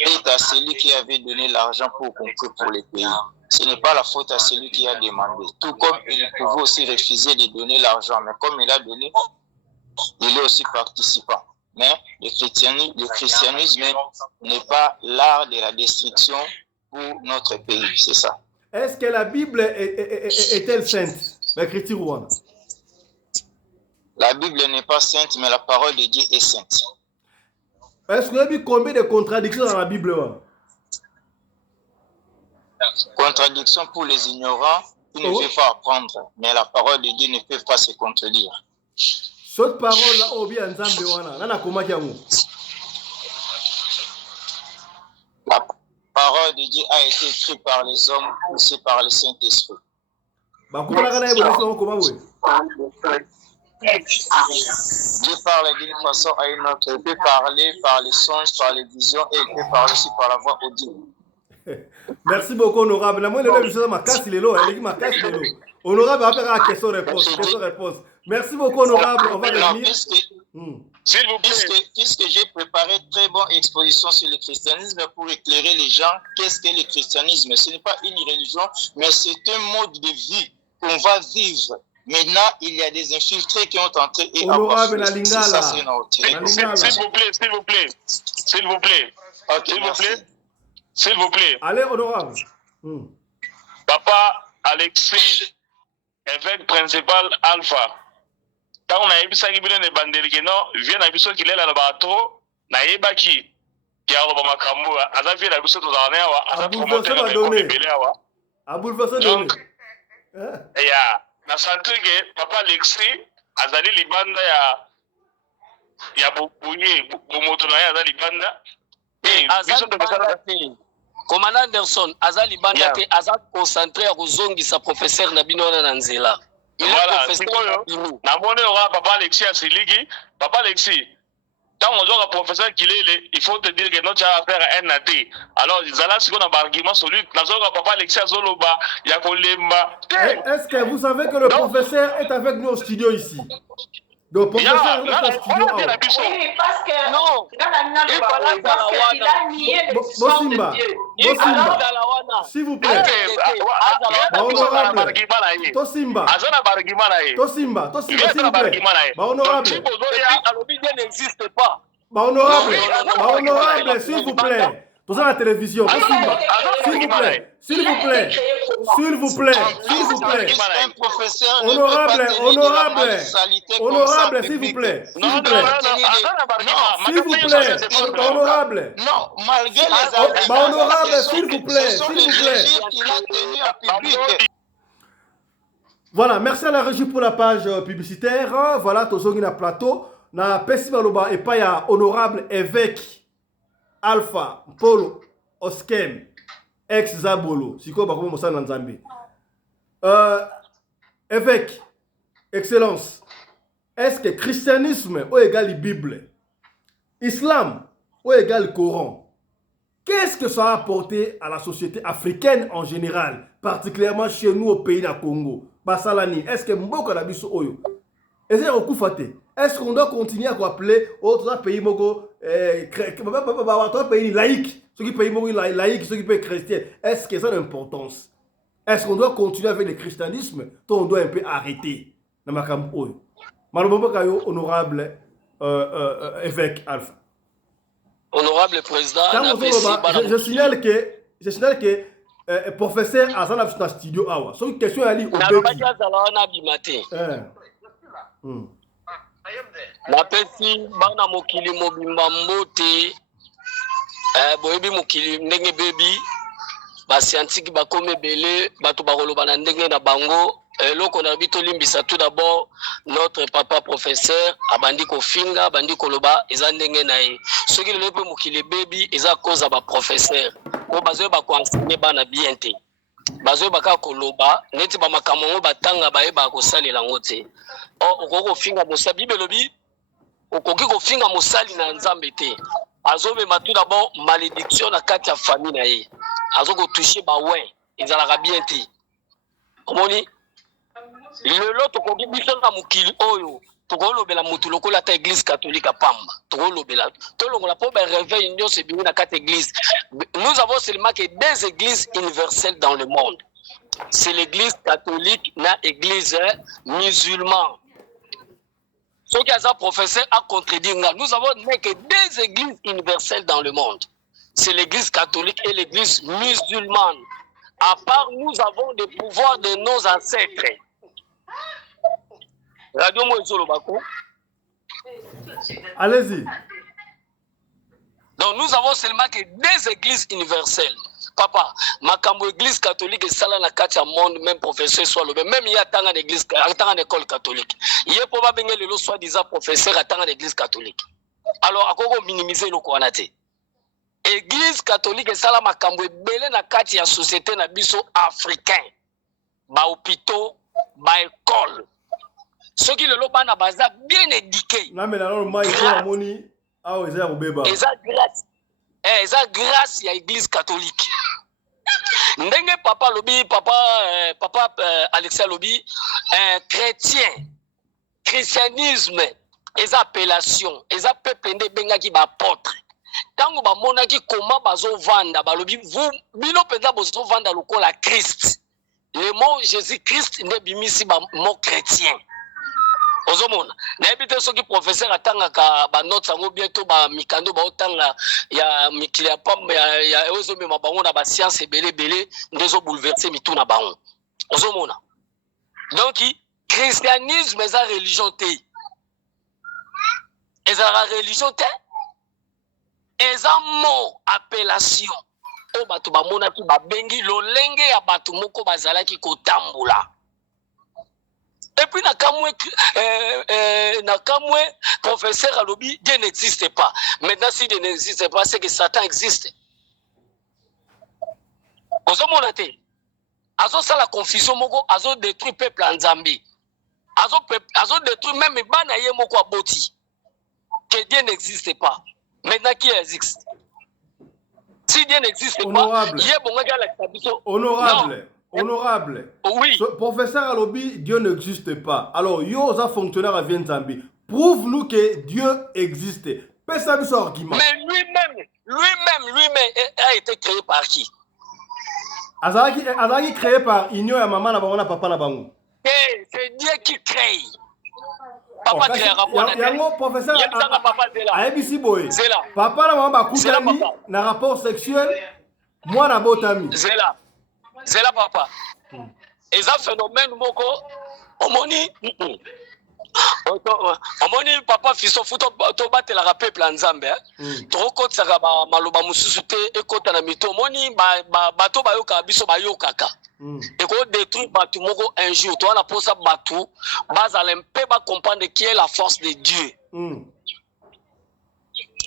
est à celui qui avait donné l'argent pour conclure pour les pays. Ce n'est pas la faute à celui qui a demandé. Tout comme il pouvait aussi refuser de donner l'argent, mais comme il a donné, il est aussi participant. Mais le christianisme n'est pas l'art de la destruction pour notre pays, c'est ça. Est-ce que la Bible est-elle sainte? L'écriture rwanda. La Bible n'est pas sainte, mais la parole de Dieu est sainte. Est-ce que vous avez vu combien de contradictions dans la Bible? Contradiction pour les ignorants qui ne veulent pas apprendre, mais la parole de Dieu ne peut pas se contredire. Cette parole-là, Obi Nzambe wana, nana komaki yango. La parole de Dieu a été écrite par les hommes, poussée par le Saint-Esprit. Dieu parle d'une façon à une autre. Il peut parler par les songes, par les visions et il peut parler aussi par la voix audible. Merci beaucoup, honorable. Honorable, question-réponse. Merci beaucoup, honorable. On va revenir. S'il vous plaît. Puisque j'ai préparé très bonne exposition sur le christianisme pour éclairer les gens, qu'est-ce que le christianisme? Ce n'est pas une religion, mais c'est un mode de vie qu'on va vivre. Maintenant, il y a des infiltrés qui ont entré et honorable S'il vous plaît. Allez, honorable. Papa Alexis, évêque principal Alpha. Quand on a eu ça qui vient de Bandelikeno, vient à Bisso qui est là le bateau, n'a pas qui a le Bamakamou, à la vie de Bisso tout en air, à la promotion de Béléawa. À bouleverser de donc, et ya, na santé que Papa Alexis, Azali Libanda, il y a beaucoup de motos, Azali Libanda. Commandant Anderson, Azali Libanda, Azali concentré à Rozongi, sa professeur Nabino Nanzela. Voilà, c'est quoi? Papa Alexis a Siligi, Papa Alexis. Quand on a un professeur qui est, il faut te dire que notre affaire à un AT. Alors, ils allaient sur un argument solide. La zone papa Alexia Zoloba, il y a Kolemba. Est-ce que vous savez que le professeur est avec nous au studio ici? Le professeur est au studio. Oui, parce que non, il a nié l'existence de Dieu. S'il vous plaît. Tosimba, s'il vous plaît. Honorable. n'existe pas. Honorable, s'il vous plaît. Vous avez la télévision. Tosimba, s'il vous plaît. S'il vous plaît. S'il vous plaît. S'il vous plaît. Honorable, s'il vous plaît. S'il vous plaît. S'il vous plaît. Honorable. Non, malgré les honorable, s'il vous plaît. S'il vous plaît. Voilà, merci à la régie pour la page publicitaire. Voilà, tozongi na plateau. Na pesi baloba et pas ya honorable évêque Alpha Polo Oskem ex Zabolo. Siko bakomo mosa na Nzambe. Évêque, excellence. Est-ce que christianisme ou égal Bible, islam ou égal Coran? Qu'est-ce que ça a apporté à la société africaine en général, particulièrement chez nous au pays du Congo? Basalani, est-ce que Mboko na biso oyo? Est-ce qu'on doit continuer à appeler autres pays pays laïcs, ceux qui pays laïcs, ceux qui pays chrétiens? Est-ce que ça a une importance? Est-ce qu'on doit continuer avec le christianisme? On doit un peu arrêter. Honorable évêque Alpha. Honorable président, je signale que professeur Azana dans le studio Awa. C'est une question à lire au Béki. Napesi bana mokili mobimba mbote boyebi mokili ndenge bebi ba scientifique bakome belé bato bakoloba na ndenge na bango eloko na bito limbisa tout d'abord notre papa professeur abandi kofinga abandi koloba eza ndenge na ye soki lelo pe mokili bebi eza cause ba professeur ko bazoye ba ko enseigner bana bien te bazoye baka koloba neti ba makambo batanga baye ba ko salela ngote okoko finga mosa bibelobi okoki ko finga mosali na Nzambe te azomema tout d'abord malédiction na kati ya famille na ye azoko toucher ba ouais ezalaka bien te omoni lelo tokoki biso na mokili oyo tokolobela mutu lokola ta église catholique à Pamba tokolobela tolongola po ba réveil nyonso ebimi na kati église. Nous avons seulement que deux églises universelles dans le monde, c'est l'église catholique na église musulmane. Ce qui a professeur a contredit, nous avons que deux églises universelles dans le monde, c'est l'église catholique et l'église musulmane. À part, nous avons des pouvoirs de nos ancêtres. Radio Moïse Lobako. Allez-y. Donc nous avons seulement que deux églises universelles. Papa, makambo église catholique et sala na kati ya monde, même professeur soit le même il y a tant d'église, tant d'école catholique. Il y a probablement le soi-disant professeur à tant d'église catholique. Alors à quoi minimiser le koanate? Église catholique et sala makambo belé na kati ya société na biso africain. Ba hôpitaux, ba école. Ceux qui le loba na baza bien éduqués. Là mais alors moi il faut amoni ah ouais ça obeba. Eza grâce. Eza grâce ya église catholique. Ndenge papa lobi papa Alexia lobi chrétien christianisme eza appellation eza peuple nde bengaki ba apôtre. Tango ba monaki comment bazo vanda ba lobi vous bino penza bozo vanda lokola Christ. Le mot Jésus-Christ nde bimisi ba mot chrétien. Ozomona na ebite soki professeur atanga ka ba notes ngo bientôt ba mikando ba otanga ya mikili ya pamba ya ozomema bango na ba science belé ndezo bouleverser mitu na bango. Ozomona donc christianisme eza religion te, eza religion te, eza mot appellation o bato ba monaki ba bengi lolenge ya bato moko bazalaki kotambola. Et puis, Nakamwe, professeur Alobi, Dieu n'existe pas. Maintenant, si Dieu n'existe pas, c'est que Satan existe. Ozomonate, azo sa la confusion moko, azo détruit peuple en Zambie. Azo détruit même bana ye moko aboti. que Dieu n'existe pas. Maintenant, qui existe? Si Dieu n'existe Honorable. pas, Honorable. Honorable. Oui. Professeur Alobi, Dieu n'existe pas. Alors, yo, ça fonctionnaire à Vienzambi. Prouve-nous que Dieu existe. Fais ça, son argument. Mais lui-même a été créé par qui? Azaki créé par Igno et maman na bango papa na bango. C'est Dieu qui crée. Papa crée yango professeur aebisi boye. Papa na maman bakutani na rapport sexuel moi na botami. Zela papa. Et ça phénomène moko omoni papa fiso futo to batela peuple nzambe to kotsaka ba maloba mususu te ekota na mito omoni bato bayoka biso bayokaka et ko détruire batu moko un jour to na posa batu bazala mpe ba comprendre qui est la force de Dieu.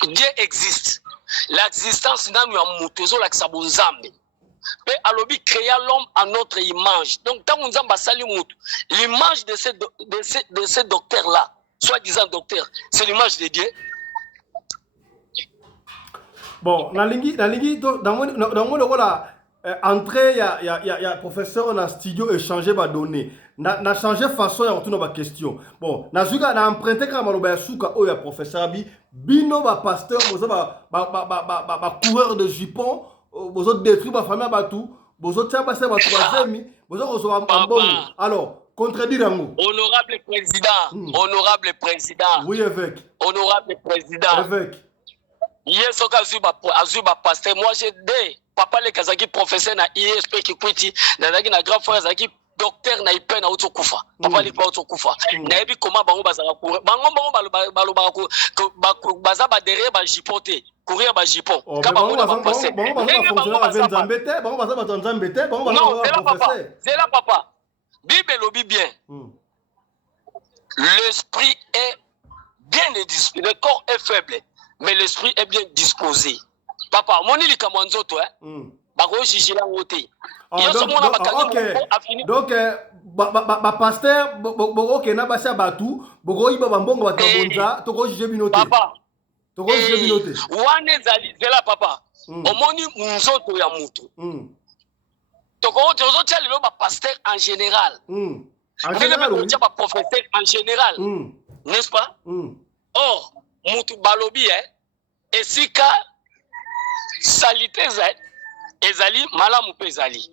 Dieu existe. L'existence nanu ya mutu zo la kisabunzambe. Pe alobi créa l'homme à notre image. Donc tant nzamba sali mutu, l'image de ce docteur là, soi-disant docteur, c'est l'image de Dieu. Bon, nalingi dans mon voilà entrée ya professeur na studio échanger ba données. Na changer façon ya retourner ba question. Bon, na zuka na emprunter ka maloba ya suka o ya professeur bi bino ba pasteur boza ba coureur de jupon. Vous autres détruisez ma famille à Batou, vous autres tiens passer votre troisième, vous autres recevez un bon. Alors, contredire un mot. Honorable président, honorable président. Oui, évêque. Honorable président. Évêque. Hier, ce cas Azuba pasteur, moi j'ai dit, papa le Kazaki professeur na ISP qui quitté, na grand frère Zaki docteur na ipe na utokufa. Papa li pa utokufa. Na ebi comment bango bazala courir. Bango baza ba derrière ba jipote. Courir ba jipon. Ka bango na passer. Non, c'est là papa. Bible lobi bien. L'esprit est bien disposé, le corps est faible, mais l'esprit est bien disposé. Papa, moni li kamwanzoto bako jijila wote. Donc, pasteur, ok, na basa batu, boko iba bambongo batabonza, toko jije binote. Papa. Toko jije binote. Wane zali zela papa. Omoni nzoto ya mutu. Toko tozo tia lelo ba pasteur en général. En général, oui. Ba professeur en général. N'est-ce pas? Or, mutu balobi esika salité ezali malamu pezali.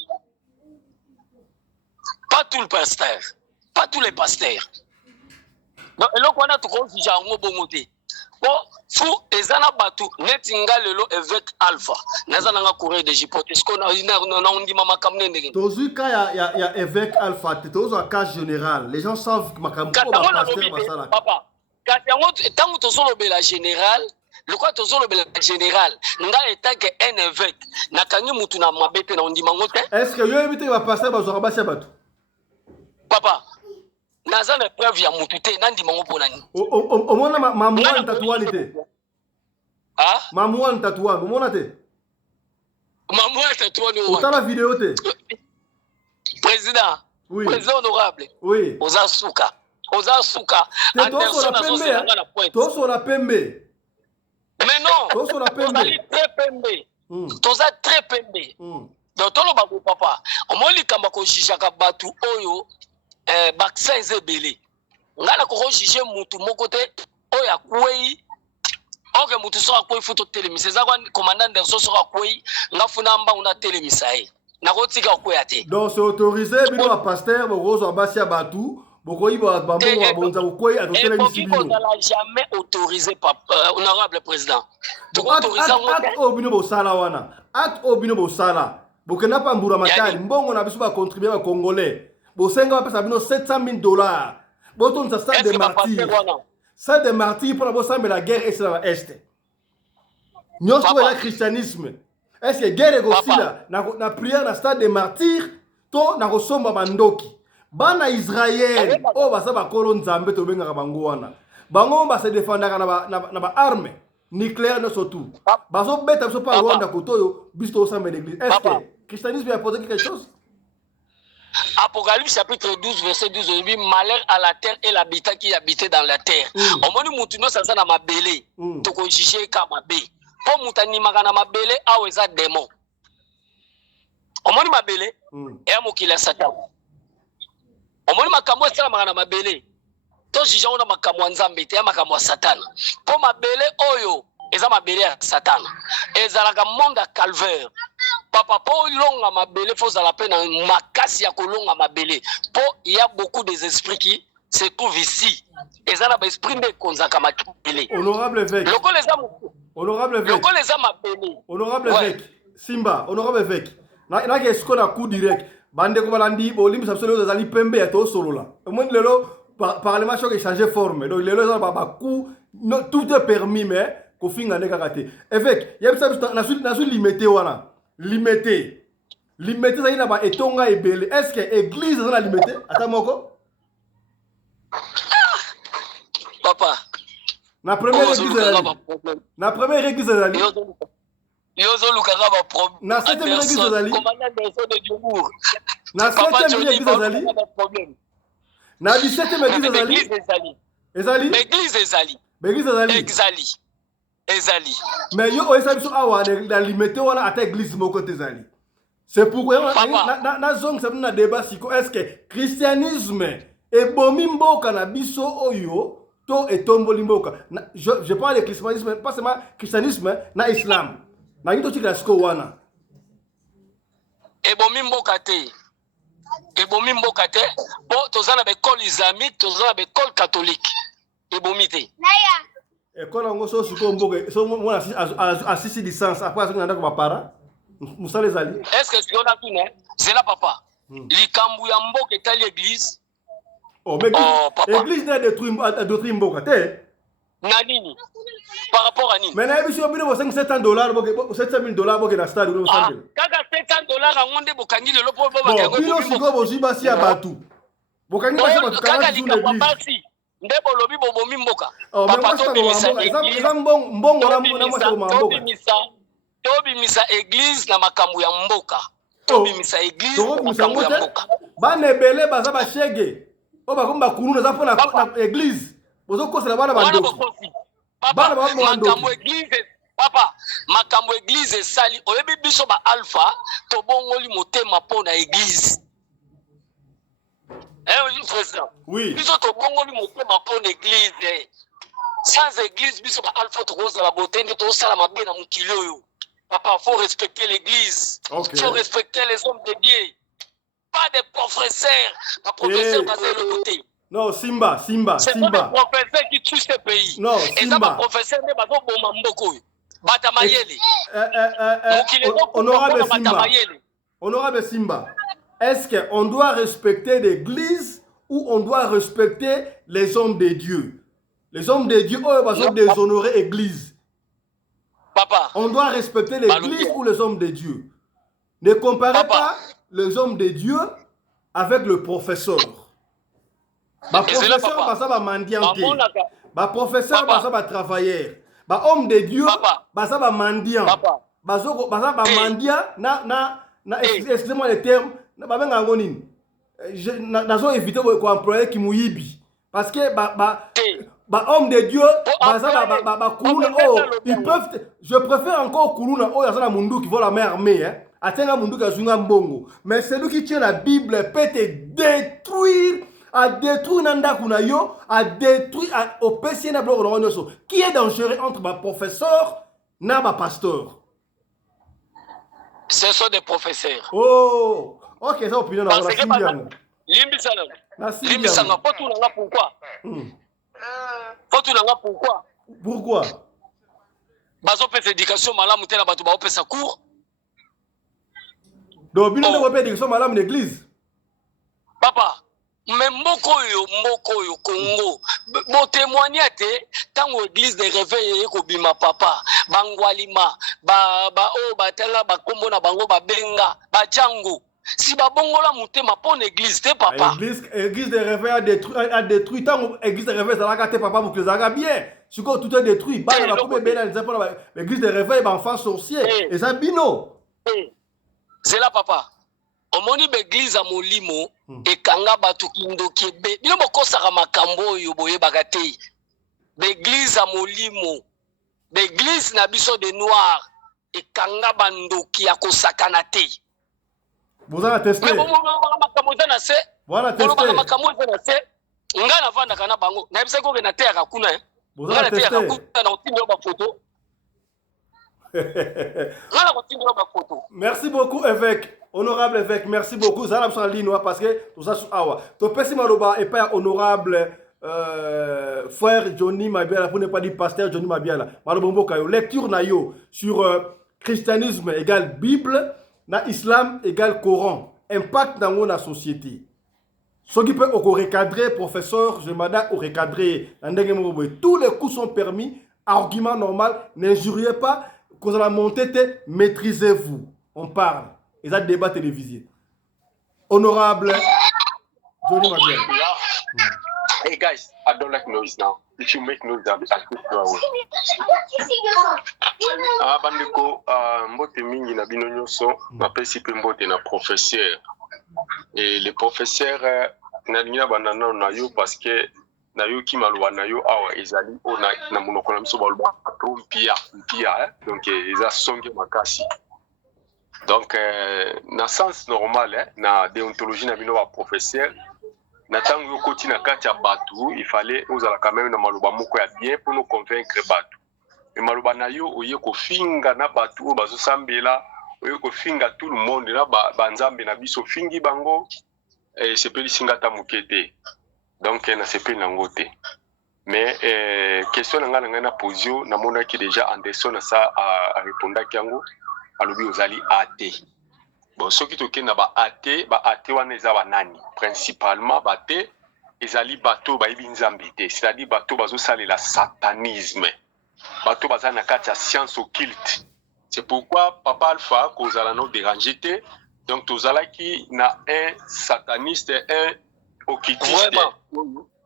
Pas tout le pasteur, pas tous les pasteurs. Donc, et là, on a tout dit, bon, fou, ezana batu, netinga lelo évêque Alpha, nazana courir de jipote, est-ce qu'on a dit mama kamne ndenge. Tozu ka ya évêque Alpha, tozu un cas général. Les gens savent que makambo ba pasteur basala. Papa, quand tant tozo lobela général, le quoi tozo lobela général, nga état que un évêque, nakangi mutu na mabete na ondima ngote. Est-ce que yo évité ba pasteur bazora basa batu? Papa, naza na preuve ya mutute nandi mango ponani. Omona mamouane tatouani te. Ah? Mamouane tatouani, omona te. Mamouane tatouani. Ota la vidéo te. Président. Oui. Président honorable. Oui. Oza suka. Anderson na zoze nga na pointe. Toso la pembe. Mais non. Toso la pembe. Toza très pembe. Toza très pembe. Donc tolo babu papa. Omoli kamba ko jijaka batu oyo vaccin ezebele. Ngala ko jije mutu moko te oya kwei. Oke mutu so akwei futo telemisa za kwa commandant Anderson so akwei ngafuna mba una telemisa e. Na ko tika akwei ate. Donc c'est autorisé bino ba pasteur bokozo abasia batu. Boko iba bambo wa bonza akwei ato telemisa bino. On n'a jamais autorisé honorable président. Tu autoriser acte obino bo sala wana. Acte obino bo sala. Bokena pa mbura matari mbongo na biso ba contribuer ba congolais. Bosenga va pesa bino $700. Boton sa stade de martyrs. Stade de martyrs pour la bossa mais la guerre est sur l'est. Nous sommes le christianisme. Est-ce que guerre est aussi là na prière na stade de martyrs to na kosomba bandoki. Bana Israël o basa ba kolon nzambe to benga bango wana. Bango ba se défendaka na ba arme nucléaire no surtout. Baso beta biso pa Rwanda kotoyo biso to sambe l'église. Est-ce que christianisme a posé quelque chose? Apocalypse chapitre 12 verset 12 malheur à la terre et l'habitant qui habitait dans la terre. Omoni mutu no sanza na mabele toko jije ka mabe po mutani magana mabele aweza démon. Omoni mabele e mokila satan. Omoni makambo esala magana mabele to jije ona makambo nzambe te makambo ya satan. Po mabele oyo eza mabele ya satan. Ezalaka monde calvaire. Papa, pour longa mabele, faut à la peine makasi ya kolonga mabele. Pour il y a beaucoup des esprits qui se trouvent ici. Et ça n'a pas esprit de konzaka mabele. Honorable évêque. Honorable évêque. Honorable évêque. Simba, honorable évêque. Na ke sko na coup direct. Bande ko balandi bo limbi sabsolo zali pembe ya to solo là. Moi lelo parlement choc changer forme. Donc lelo ça ba coup tout est permis mais ko finga ne kakate. Évêque, yeb ça na su limité wana. Limité ça ina ba etonga ebele. Est-ce que église ça na limité? Attends moko. Papa. Na première église ezali. Na première église ezali. Yozo lukaka ba problème. Na septième église ezali. Commandant de Djobour. Na septième église ezali. Na 17e église ezali. Ezali. Église ezali. Église ezali. Ezali. Mais yo oyesa biso awa na limité wana ata église moko tezali. C'est pourquoi na zong ça na débat siko est-ce que christianisme et bomi mboka na biso oyo to etomboli mboka. Je parle de christianisme pas seulement christianisme na islam. Na ngito tika siko wana. E bomi mboka te. Bo tozana be école islamique, tozana be école catholique. E bomi te. École ngo so siko mboka so mona assisi licence après ça nganda ko bapara. Musale zali. Est-ce que on a tout né? C'est là papa. Likambu ya mboka etali église. Oh mais église n'a détruit mboka te. Na nini? Par rapport à nini? Mais na biso bino $700 boke $700,000 boke na stade no sambela. Kaka $700 ngonde bokangi lelo po bo bakango. Bino siko bozi basi ya batu. Bokangi basi batu kaka likambu basi. Ndebo lobi bobomi mboka. Papa to bimisa. Eza mbongo na mwasa mboka. Tobimisa église na makambo ya mboka. Tobimisa église na makambo ya mboka. Bana ebele baza ba shege. O bakomba kuluna za pona na église. Bozo kosela bana bandoko. Papa, makambo église. Papa, makambo église sali oyebi biso ba alpha to bongoli motema pona église. Oui, président. Oui. Biso to bongoli motema pona église. Sans église biso ba alpha to koza la beauté ndi to sala mabe na mukili oyo. Papa, faut respecter l'église. Okay. Faut respecter les hommes de Dieu. Pas des professeurs. Un professeur basé le côté. Non, Simba. C'est pas des professeurs qui tuent ce pays. Non, Simba. Et ça, des professeurs ne bazo boma mboko. Batamayeli. Honorable Simba. Est-ce qu'on doit respecter l'église ou on doit respecter les hommes de Dieu? Les hommes de Dieu, eux, ils vont déshonorer l'église. Papa. On doit respecter l'église ou les hommes de Dieu. Ne comparez pas les hommes de Dieu avec le professeur. Ma professeur, ça va mendianter. Ma professeur, ça va travailleur. Ma homme de Dieu, ça va mendiant. Ça va mendiant. Excusez-moi le terme. Je vais éviter d'employer qui mouibi. Parce que homme de Dieu, ils peuvent. Je préfère encore Kuluna, Yazana Mundu qui voit la main armée. Attenga Mundu qui a Mbongo. Mais celui qui tient la Bible peut te détruire. À détruire Nanda Kunayo, à détruire au PC na bloc Ronyoso. Qui est dangereux entre ma professeur et ma pasteur? Ce sont des professeurs. Oh, ok, ça opinion dans la Limbisanga, pourquoi? Pourquoi? Pourquoi? Bazo peut éducation malamu tena batu ba opesa cours. Donc bino ne peut éducation malamu l'église. Papa, mais mboko yo Congo. Bon témoigner te tango église de réveil ko bima papa, bangwalima, ba tela ba kombo na bango ba benga, ba jango. Si ba bongola mutema pon église te papa. Église de réveil a détruit tant église de réveil ça la gâté papa pour que ça va bien. Si quoi tout est détruit, ba la comme ben l'église de réveil ba enfant sorcier et ça bino. C'est là papa. omoni beglise ya molimo ekanga bato kindoki ebe bino bokosaka makambo oyo boyebaka te beglise ya molimo beglise na biso de noir ekanga bandoki ya kosakana te bozala teste makambo eza na se bolobaka makambo eza na se nga navandaka na bango nayebisaki oke nateyaka kuna nga nateyaka kuna na kotindi yo bafoto nga na kotindi yo bafoto. Merci beaucoup évêque. Honorable évêque, merci beaucoup. Zala biso na ligne parce que toza su awa. Topesi maloba epai ya honorable frère Johnny Mabiala, pour ne pas dire pasteur Johnny Mabiala. Maloba mboka yo lecture na yo sur christianisme égale Bible, na islam égale Coran. Impact dans la société. Ce qui peut recadrer, professeur, je m'adapte au recadrer. Tous les coups sont permis. Argument normal. N'injuriez pas. Quand vous allez monter, maîtrisez-vous. On parle. Et ça, débat télévisé. Honorable Johnny Mabiala. Hey guys, I don't like noise now. If you make noise, I'll put you away. Bandeko, mbote mingi na bino nyonso, mapesi pe mbote na professeur. Et le professeur na lingina banana na yo parce que na yo ki malwa na yo awa ezali ona na monoko na biso balwa mpia donc eza songe makasi. Donc na sens normal na déontologie na bino ba professeur na tango yo koti na kati ya batu il fallait ozala quand même na maloba moko ya bien pour nous convaincre batu. Et maloba na yo oye ko finga na batu bazo sambela oye ko finga tout le monde na banzambe na biso fingi bango et c'est peu singa ta mukete. Donc na c'est peu nango te. Mais question nga na posio na mona ki déjà Anderson na ça a répondre kango alobi ozali athée. Bon ceux qui toke na ba athée wana eza ba nani principalement ba athée ezali bato ba ibi nzambe te, c'est-à-dire bato bazo salela satanisme. Bato baza na kati ya science occulte. C'est pourquoi Papa Alpha kozala no déranger te. Donc tozala ki na un sataniste, un occultiste.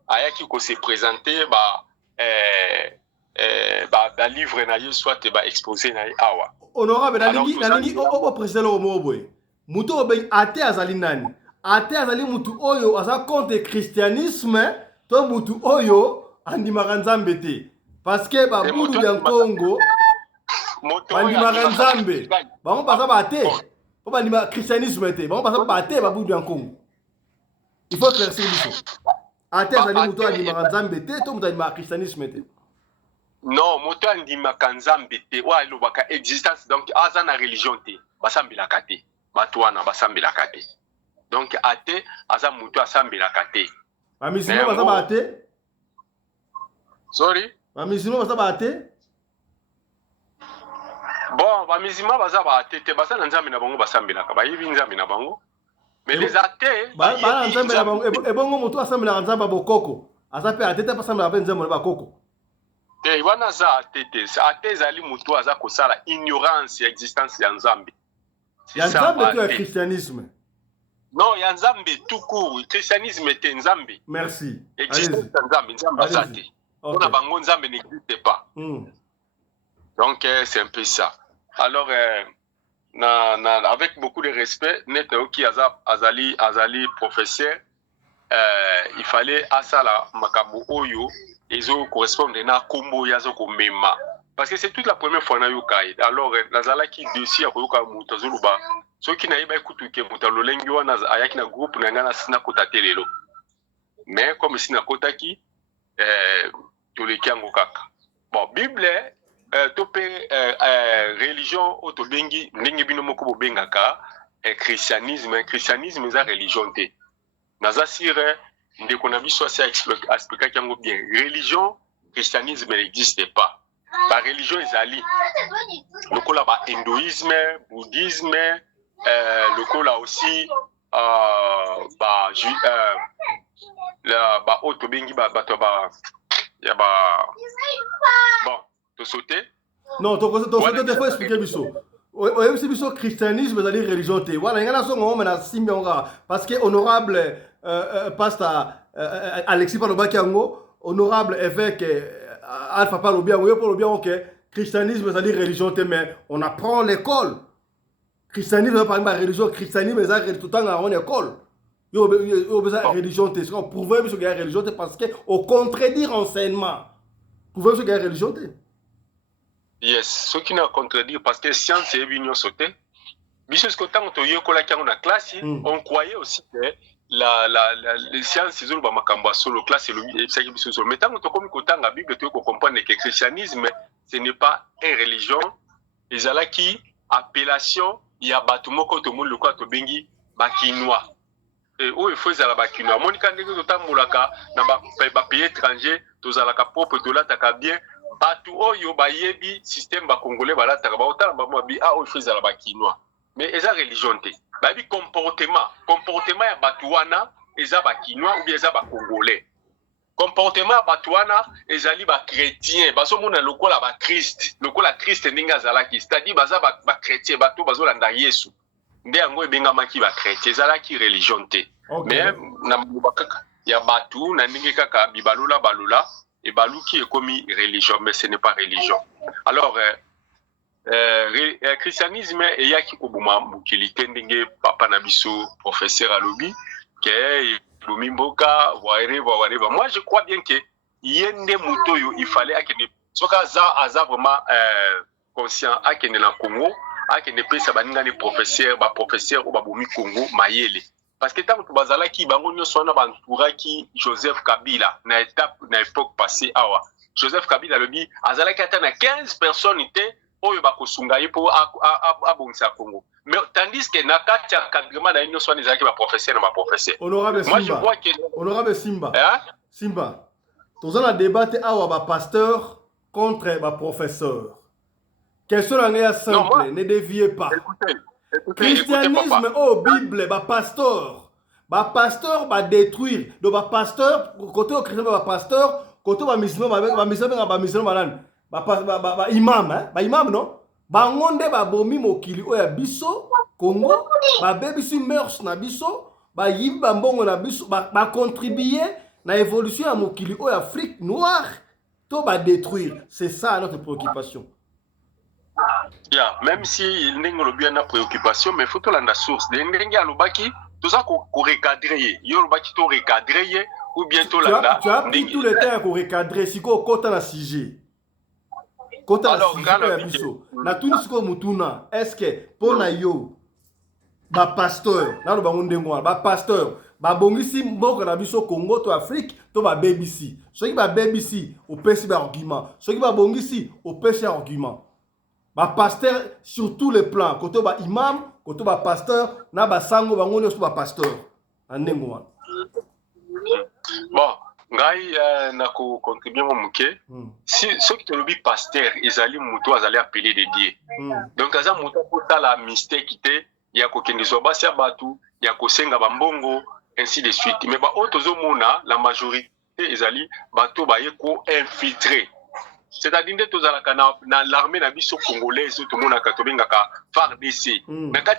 Ayaki ko se présenter ba livre na ye soit ba exposé na ye awa. Honorable nalingi o président lo mobwe. Mutu obe athée azali nani? Athée azali mutu oyo aza contre christianisme to mutu oyo andimaka nzambe te. Parce que ba mutu ya Congo andimaka nzambe. Bango baza ba athée. Ba andimaka christianisme te. Bango baza ba athée ba mutu ya Congo. Il faut clarifier ça. Athée azali mutu andimaka nzambe te to mutu andimaka christianisme te. Non, mutu andimaka nzambe te. Wa lobaka existence donc aza na religion te. Basambelaka te. Batwana basambelaka te. Donc athée aza mutu asambelaka te. Ba musulman baza ba athée? Sorry? Ba musulman baza ba athée? Bon, ba musulman baza ba athée te, baza na nzambe na bango basambelaka. Ba yibi nzambe na bango. Mais les athées ba na nzambe na bango e bongo mutu asambelaka nzambe bokoko. Aza pe athée te pasambelaka pe nzambe na bakoko. Te wana za athée te. Athée ezali mutu aza kosala ignorance ya existence ya nzambe. Ya nzambe to ya christianisme. Non, ya nzambe tout court, christianisme te nzambe. Merci. Existence ya nzambe, nzambe azate. On a bango nzambe n'existe pas. Donc c'est un peu ça. Alors avec beaucoup de respect, Neto qui azali professeur, il fallait asala makabu oyo ezo correspondre na kombo yazo ko mema. Parce que c'est toute la première fois na yokai. Alors nazala ki dossier ko yoka muto zuluba. Ceux qui n'aiment pas écouter que Moutalo Lengua ayaki na groupe n'angana sina kota telelo. Mais comme sina kota ki, tous les kiango kaka. Bon, Bible, topé religion otobengi ndenge bino moko bobengaka christianisme. Christianisme est religion te. Naza sire ndeko na biso asa expliquer kiango bien. Religion, christianisme n'existe pas. La religion ezali. Lokola ba hindouisme, bouddhisme. Le coup là aussi auto bengi bon to sauter non to sauter des fois expliquer biso aussi biso christianisme c'est dire religion te voilà ngana so ngoma na simbi onga parce que honorable pasteur Alexis Palobaki yango honorable évêque Alpha Palobia yango pour bien OK christianisme c'est dire religion te mais on apprend l'école. Christianisme, par exemple, religion, christianisme, c'est tout le temps en école. Il y a besoin de religion. On prouve que la religion parce qu'on contredit l'enseignement. Prouve que la religion. Yes, ce qui n'a contredit parce que science est venue sauter. Parce que quand on est en classe, on croyait aussi que les sciences, c'est le classe, c'est le mais tant que tu as la Bible, tu comprends que le christianisme, ce n'est pas une religion. Ils ont qui appellation, il y a bâtiment quand tout le monde le croit, tu bengi bakinois. Et où il faut les bakinois. Moi, quand tu as un pays étranger, tu as un propre dollar, tu as bien. Batu oyo ba yebi système ba congolais ba la ta ba otala ba mo bi a o feza la bakinois mais eza religion te ba bi comportement ya batu wana eza bakinois ou bien eza ba congolais comportement ya batu wana ezali ba chrétien baso mona lokola ba Christ lokola Christ ndinga zalaki c'est-à-dire baza ba chrétien batu bazo landa Yesu nde yango ebenga maki ba chrétien ezalaki religion te mais na mbaka ya batu na ndinga kaka bibalola balola et balouki est commis religion, mais ce n'est pas religion. Alors, christianisme, il y a qui kobouma mukilité ndenge papa nabiso professeur alobi que lumimboka whatever. Moi, je crois bien que yende mutoyo il fallait akene soka za vraiment conscient akene na Congo akene pesa baninga ni professeur ou babomi Congo mayele. Parce que tant que bazala ki bango nyoso na bantura ki Joseph Kabila na époque passée awa Joseph Kabila le bi azala ki atana 15 personnes était oyo bakosunga ye pour abongisa Congo mais tandis que na kati ya cadrement na nyoso na zaki ba professeur na ba professeur honorable Simba. Moi je vois que honorable Simba Simba tozana débattre awa ba pasteur contre ba professeur question là simple ne déviez pas. Christianisme au Bible, pasteur, détruire. Donc pasteur, côté au chrétien, pasteur, côté au musulman, imam, imam non? Bangonde bomi mokili oya biso Congo, bébisi mœurs na biso, yimba mbongo na biso, contribuer na évolution à mokili oya Afrique noire, to détruire. C'est ça notre préoccupation. Yeah, même si il n'y a bien préoccupation, mais il faut que la source. Il y a tout ça qu'on recadrer. Il y a tout recadrer ou bientôt là. Tu as pris tout le temps pour recadrer. Si on compte la sujet. Compte la sujet. Na tout ce qu'on mutuna. Est-ce que pour na yo, ba pasteur, na lo bangonde ngwa, ba pasteur, ba bongisi mboka na biso Congo to Afrique, to ba BBC. Ceux qui ba BBC au pesi ba argument. Ceux qui ba bongisi au pesi argument. Ba pasteur sur tous les plans, côté ba imam, côté ba pasteur, na ba sango ba ngoni ba pasteur. Andengo. Bon, ngai na ko contribuer mo muke. Si ceux qui te lobi pasteur, ezali muto azali appeler de Dieu. Donc aza muto pour la mystère te ya ko kendizo basi abatu, ya ko senga ba mbongo ainsi de suite. Mais ba otozo mona la majorité ezali bato ba yeko infiltrer. C'est-à-dire que tous dans l'armée congolaise, tout le monde a FARDC. Mais quand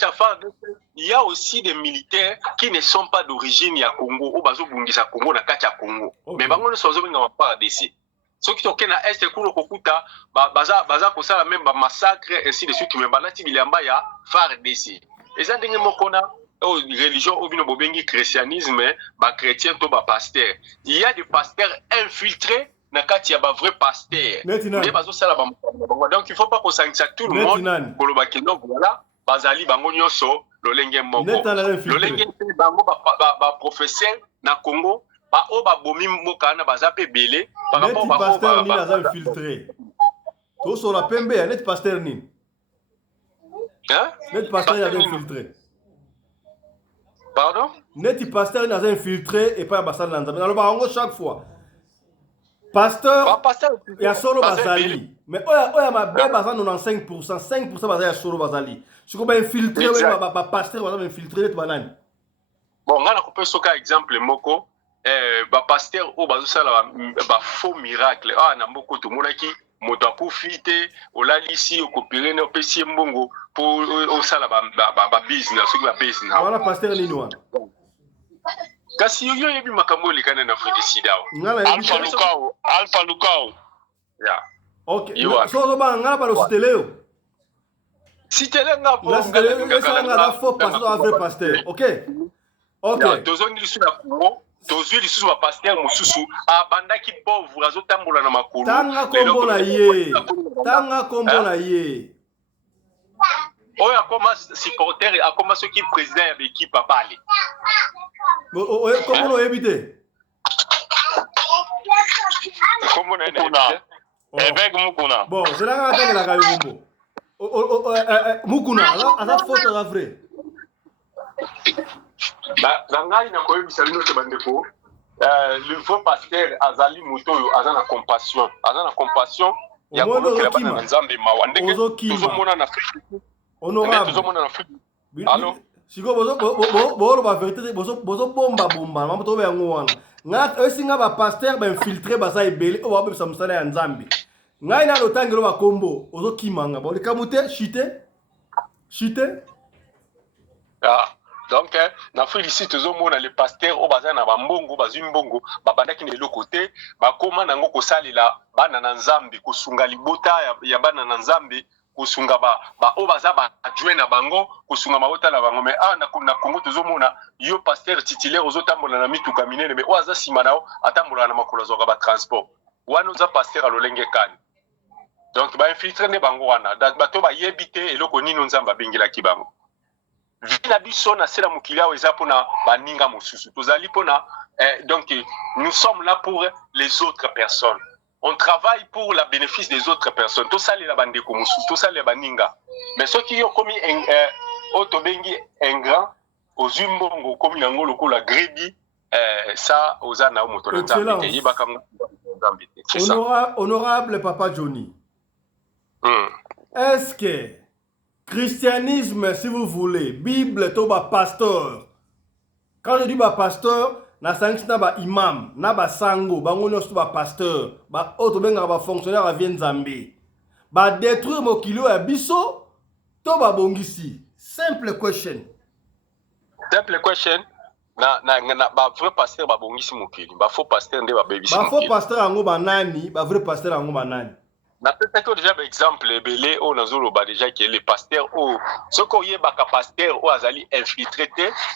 il y a aussi des militaires qui ne sont pas d'origine à Congo ou bazo bungisa Congo na kati ya Congo. Mais bango ne sont pas FARDC. Ceux qui sont à Est Kulo Kokuta, baza kosala même massacre ainsi de suite mais balati bilamba ya FARDC. Et ça dingue mokona religion ou bien bobengi christianisme, ba chrétien to ba pasteur. Il y a des pasteurs infiltrés. Nakati ya ba vrai pasteur. Donc il ne faut pas qu'on s'inquiète tout le monde pour le bakino voilà bazali bango nyoso lolenge moko. Lolenge bango ba professeur na Congo ba o ba bomi moka na bazape belé par rapport ba pasteur ni na infiltré. To so la pembe net pasteur ni. Hein? Net pasteur ya infiltré. Pardon? Net pasteur na infiltré et pas basal na nzambe. Alors bango chaque fois. Pasteur, il y a solo bazali. Mais oya ma belle bazali 95%, 5% bazali ya solo bazali. Si on va infiltrer, ba pasteur va infiltrer les bananes. Bon, on a coupé ce cas exemple moko. Ba pasteur o bazosala ba faux miracle. Ah na moko to monaki moto akufite olalisi okopirene opesi mbongo pour osala ba business, ce qui ba business. Voilà pasteur nini wana. Kasi yo yebi makambo likana na Afrique du Sud. Alpha Lukao. Yeah. OK. So ba ngala ba lo steleo. Si tu es là, là, c'est un faux pasteur, un vrai pasteur. Ok. Ok. Tozongi lisu na Congo, tozwi lisu ba pasteur mususu abandaki pauvre azotambola na makolo. Tanga kombo na ye. Tanga kombo na ye. Oyo akoma supporter akoma soki président ya l'équipe abale. Comment on évite? Comment on évite? Avec Mukuna. Bon, c'est là qu'on a la Kayombo. Mukuna, à faute à la vraie. Ngai na koyebisa bino te bandeko. Le vrai pasteur azali muto azana compassion. Azana compassion. Ya kolokela bana na Nzambe mawa ndenge tozomona na Afrique. Honorable. Tozomona na Afrique. Allô? Siko bozo ba vérité bozo bomba mama to be ngwana. Nga esinga ba pasteur ba infiltrer ba sa ebele o ba bisa musala ya Nzambe. Ngai na lotangelo ba kombo ozo kimanga ba likamute chite. Ah. Donc, na Afrique ici, tous les pasteurs, au bazar na bambongo, bazumbongo, babandaki na côté, bakoma nango kosalela bana na Nzambe, kosunga libota ya bana na Nzambe, kosunga ba o bazar ba adjoint na bango, kosunga mabota la bango. Mais na Congo tozomona yo pasteur titulaire ozotambola na mituka minene, mais oaza simanao atambola na makolo zoka ba transport. Wana za pasteur alolenge kani. Donc ba infiltrer ne bango wana, bato ba yebite eloko nino Nzamba bengela ki bango. Vina biso na sela mukila weza pona baninga mosusu tozali pona donc nous sommes là pour les autres personnes, on travaille pour le bénéfice des autres personnes, tout ça les la bande ko mosusu tout ça les baninga mais ceux qui ont commis otobengi un grand aux umbongo comme nango lokola grebi ça ozana moto na Nzambe yibaka Nzambe c'est honorable papa Johnny. Est-ce que christianisme, si vous voulez, Bible, to ba pasteur. Quand je dis ba pasteur, na sangi na ba imam, na ba sango, ba ngono sto ba pasteur, ba auto benga ba fonctionnaire à vien Zambé. Ba détruire mokilo ya biso, to ba bongisi. Simple question. Simple question. Na ba vrai pasteur ba bongisi mokili, ba faux pasteur nde ba bebisi mokili. Ba faux pasteur ango ba nani, ba vrai pasteur ango ba nani. Na peut-être déjà par exemple belé o nazolo ba déjà que les pasteurs o soko yebaka pasteur o azali infiltré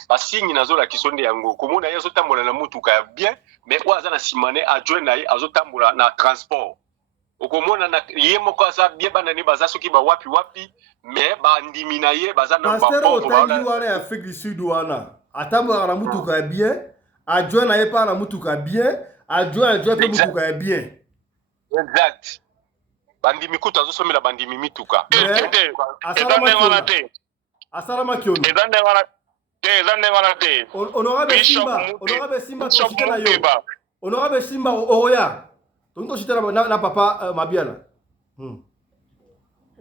ba signe nazola kisonde yango komona yezo tambola na mutuka ya bien mais o azana simane adjoint na ye azotambola na transport okomona na yemo ko aza bien bana ni baza soki ba wapi mais ba ndimi na ye baza na ba pauvre wana wana Afrique du Sud wana atambola na mutuka ya bien adjoint na ye pa na mutuka bien adjoint pe mutuka ya bien. Exact. Bandimi kuta zo somela bandimi mituka. Asalama kiono. Ezande wana te. Honorable Simba tosite na yo. Honorable Simba oya. Tonto tosite na papa Mabiala.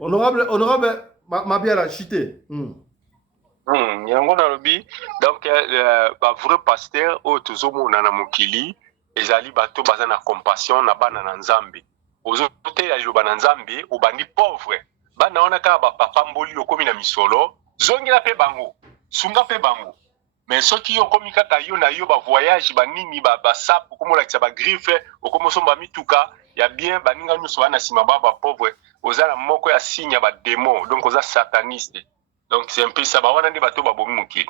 Honorable Mabiala chite. Yango na lobi donc ba vrai pasteur o tozomona na mokili ezali bato baza na compassion na bana na Nzambe. Ozote ya yoba na Nzambe obandi pauvre bana ona ka ba papa mboli okomi na misolo zongira pe bango sunga pe bango mais soki yo komi kaka yo na yo ba voyage ba nini ba sap komo la tsa ba griffe okomo somba mituka ya bien baninga nyuso wana sima ba pauvre ozala moko ya signe ba démon donc oza sataniste donc c'est un peu ça ba wana ndi bato ba bomi mukili.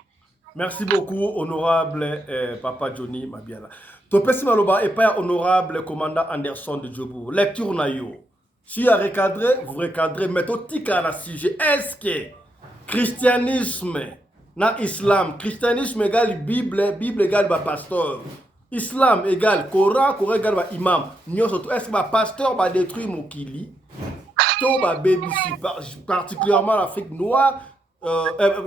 Merci beaucoup honorable papa Johnny Mabiala. Topesi maloba et pas honorable commandant Anderson de Djobu. Lecture na yo. Si vous recadrez, vous recadrez. Mais tout tika na sujet. Est-ce que christianisme na islam, christianisme égale Bible, Bible égale ba pasteur, islam égale Coran, Coran égale ba imam. Est-ce que ba pasteur va détruire mokili? To ba BBC, particulièrement l'Afrique noire,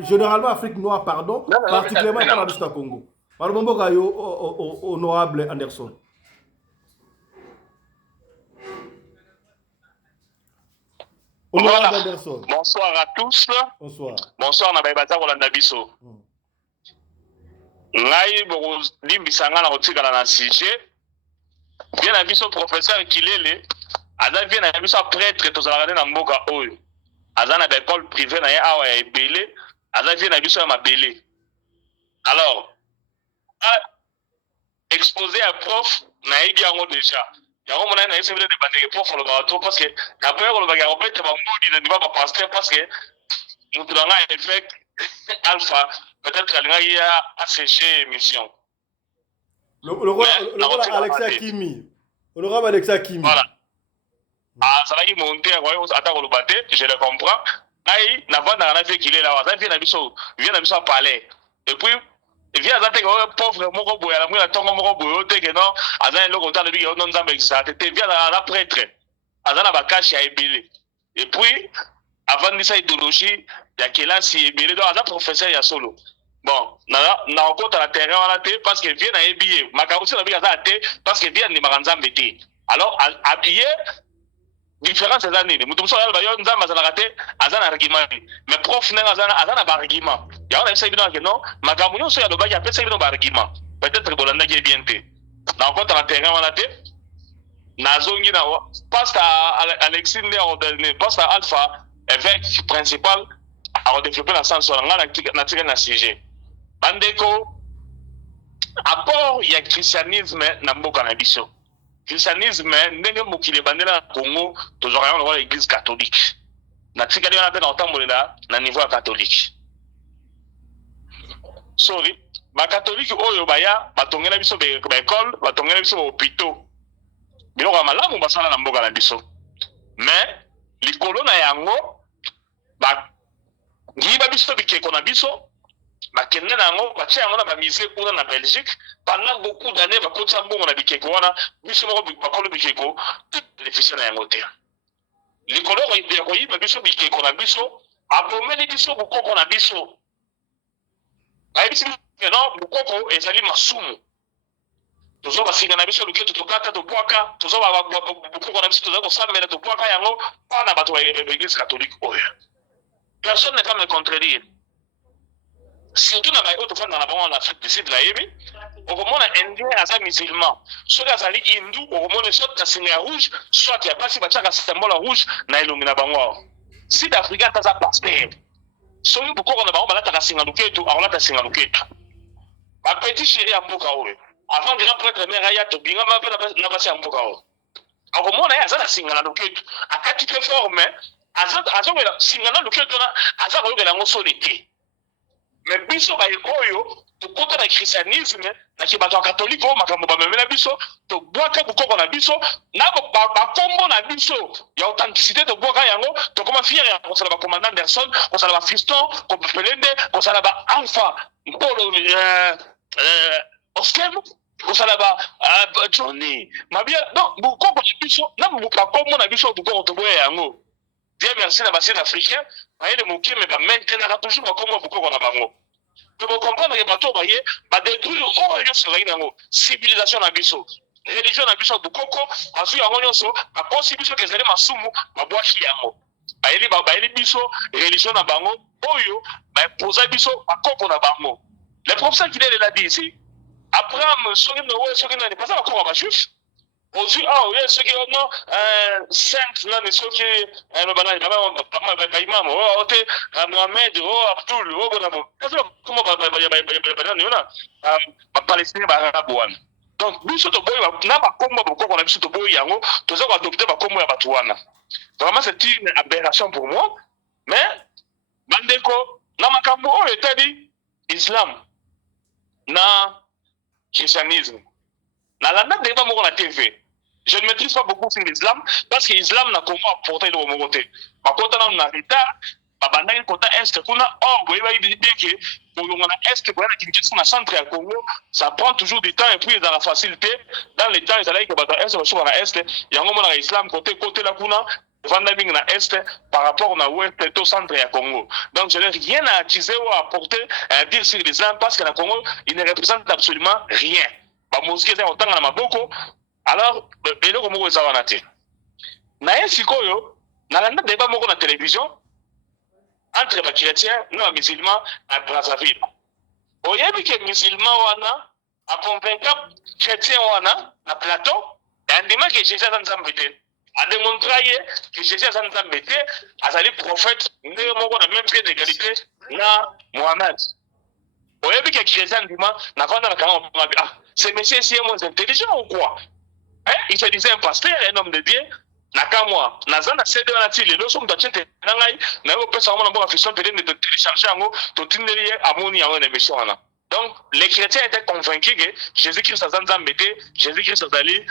généralement Afrique noire, pardon, particulièrement dans le Congo. Honorable Anderson. Honorable Anderson. Bonsoir à tous. Bonsoir. Bonsoir Nabaïbata Rolanda Bisso. Ngai boko limbisanga na kotikala na sujet. Bien na biso professeur Kilele, aza bien na biso prêtre tozalaka na mboka oyo. Aza na école privée na ye awa ya ebele, aza bien na biso ya mabele. Alors, exposé à prof na yebi yango déjà yango mona na yese de bande prof lo ba to parce que après ko lo ba ga opete ba ngodi na ba pasteur parce que Moutoulanga évêque Alpha, peut-être qu'il y a asséché émission. Le roi Alexia Kimi. Le roi Alexia Kimi. Voilà. Ah, ça va y monter, attends, je le comprends. Aïe, n'a pas fait qu'il est là, il vient à parler. Et puis, il vient à dire que pauvre moko boy, la mouille a tongo moko boy, que non, azan le content de lui, on n'a pas ça, t'étais vient à la prêtre, azan a bakashi à ebele. Et puis, avant de cette idéologie, il y a quel si ebele, donc azan professeur ya solo. Bon, na encore à la terrain à la tête parce que vient à ebile, ma carrosse na bien à la tête parce que vient de maranzam bêté. Alors, habillé, différence des années. Nous sommes allés à Nzamba Zanarate, Azan argument. Mais prof n'a Azan argument. Il y a un essai que non, ma gamunion soit le bail à faire un argument. Peut-être que Bolanda est bien té. Dans le terrain, on a été. Nazongi na passe à Alexis Néordel, passe à Alpha, évêque principal, a développé la sens sur la sujet. Bandeko, apport, il y a christianisme dans le cannabis. Christianisme, ndenge mokili bandela na Congo, toujours rien dans l'église catholique. Na tikali on appelle ensemble là, na niveau catholique. Sorry, ba catholique oyo baya, batongela biso ba école, batongela biso ba hôpitaux. Biloko malamu basala na mboka na biso. Mais likolo na yango ba ngiba biso bikeko na biso. Bakende nango batia yango na bamise kuna na Belgique pendant beaucoup d'années bakotsa mbongo na bikeko wana biso moko bakolo bikeko bénéficier na yango te likolo ya koyiba biso bikeko na biso abomeli biso bukoko na biso ayebisi biso non bukoko ezali masumu tozo basinga na biso luketo tokata topwaka tozo bukoko na biso tozo kosambela topwaka yango mpona bato ya l'église catholique oyo personne ne peut me contredire. Surtout dans la Afrique du Sud, on remonte à Indien à musulman. Soit les hindous, on remonte soit à signe rouge, soit il y a pas si bâtard à symbole rouge, na illumina bango. Si d'Afrique t'as pasteur. Soit nous pourquoi on a bango balata à signe luketo, alors là t'as signe luketo. Ma petite chérie à Mbokao. Avant grand prêtre Meraya to binga ma pe na basi à Mbokao. On remonte à ça signe luketo. À quatre types formes, à ça signe luketo na à ça que la ngosolité. Mais biso ba oyo to kota na christianisme na ki bato catholique o makambo ba memela biso to boaka bukoko na biso na ba kombo na biso ya authenticité to boaka yango to koma fier ya ko sala ba commandant Anderson ko sala ba fiston ko pelende ko sala ba alpha polo oskem ko sala ba Johnny mabia non bukoko na biso na buka kombo na biso bukoko to boya yango. Dieu merci na bassin africain ba ele mokie mais ba maintenant toujours ba kombo bukoko na bango. Tu peux comprendre que bateau baye ba détruire oyo so la inango civilisation na biso religion na biso bukoko asu yango nyonso ba possibilité que ezali masumu ba bwashi yango ba eli biso religion na bango oyo ba posa biso ba koko na bango. Le professeur qui l'a dit ici Abraham soki na pas ça encore ba juif aujourd'hui oui ceux qui non saint non mais ceux qui no banani ba imam ote Mohamed Abdul bonamo comment ba palestinien ba arabe wana donc biso to boy na ba kombo boko na biso to boy yango toza ko adopter ba kombo ya batu wana vraiment c'est une aberration pour moi mais bandeko na makambo oyo etadi islam na christianisme na la date débat moko na TV. Je ne maîtrise pas beaucoup sur l'islam parce que l'islam n'a comment apporter le mogoté. Par contre, on a retard, babanda kota est kuna vous voyez bien que pour le est pour la Kinshasa na centre ya Congo, ça prend toujours du temps et puis dans la facilité dans les temps ils allaient que bata est sur la est, yango mona islam côté la kuna vanda bing na est par rapport na ouest to centre ya Congo. Donc je n'ai rien à attiser ou à apporter à dire sur l'islam parce que la Congo il ne représente absolument rien. Ba mosquée za otanga na maboko alors eloko moko eza wana te na sikoyo na landa débat moko na télévision entre ba chrétiens na musulmans à Brazzaville oyebi ke musulman wana a convaincre chrétien wana na plateau andima ke Jésus a nzambe te a démontré que Jésus a nzambe te azali prophète ndenge moko na même pied d'égalité na Mohamed oyebi ke chrétien ndima na vanda na kanga c'est monsieur si est moins intelligent ou quoi? Hein? Il se disait un pasteur, un homme de Dieu. nakamwa nazana CD wana ti lelo so mutachete na ngai na yo pesa mona mboka fiction peut de télécharger yango to tindeli amoni yango na émission wana. Donc les chrétiens étaient convaincus que Jésus-Christ azanza mbete, Jésus-Christ azali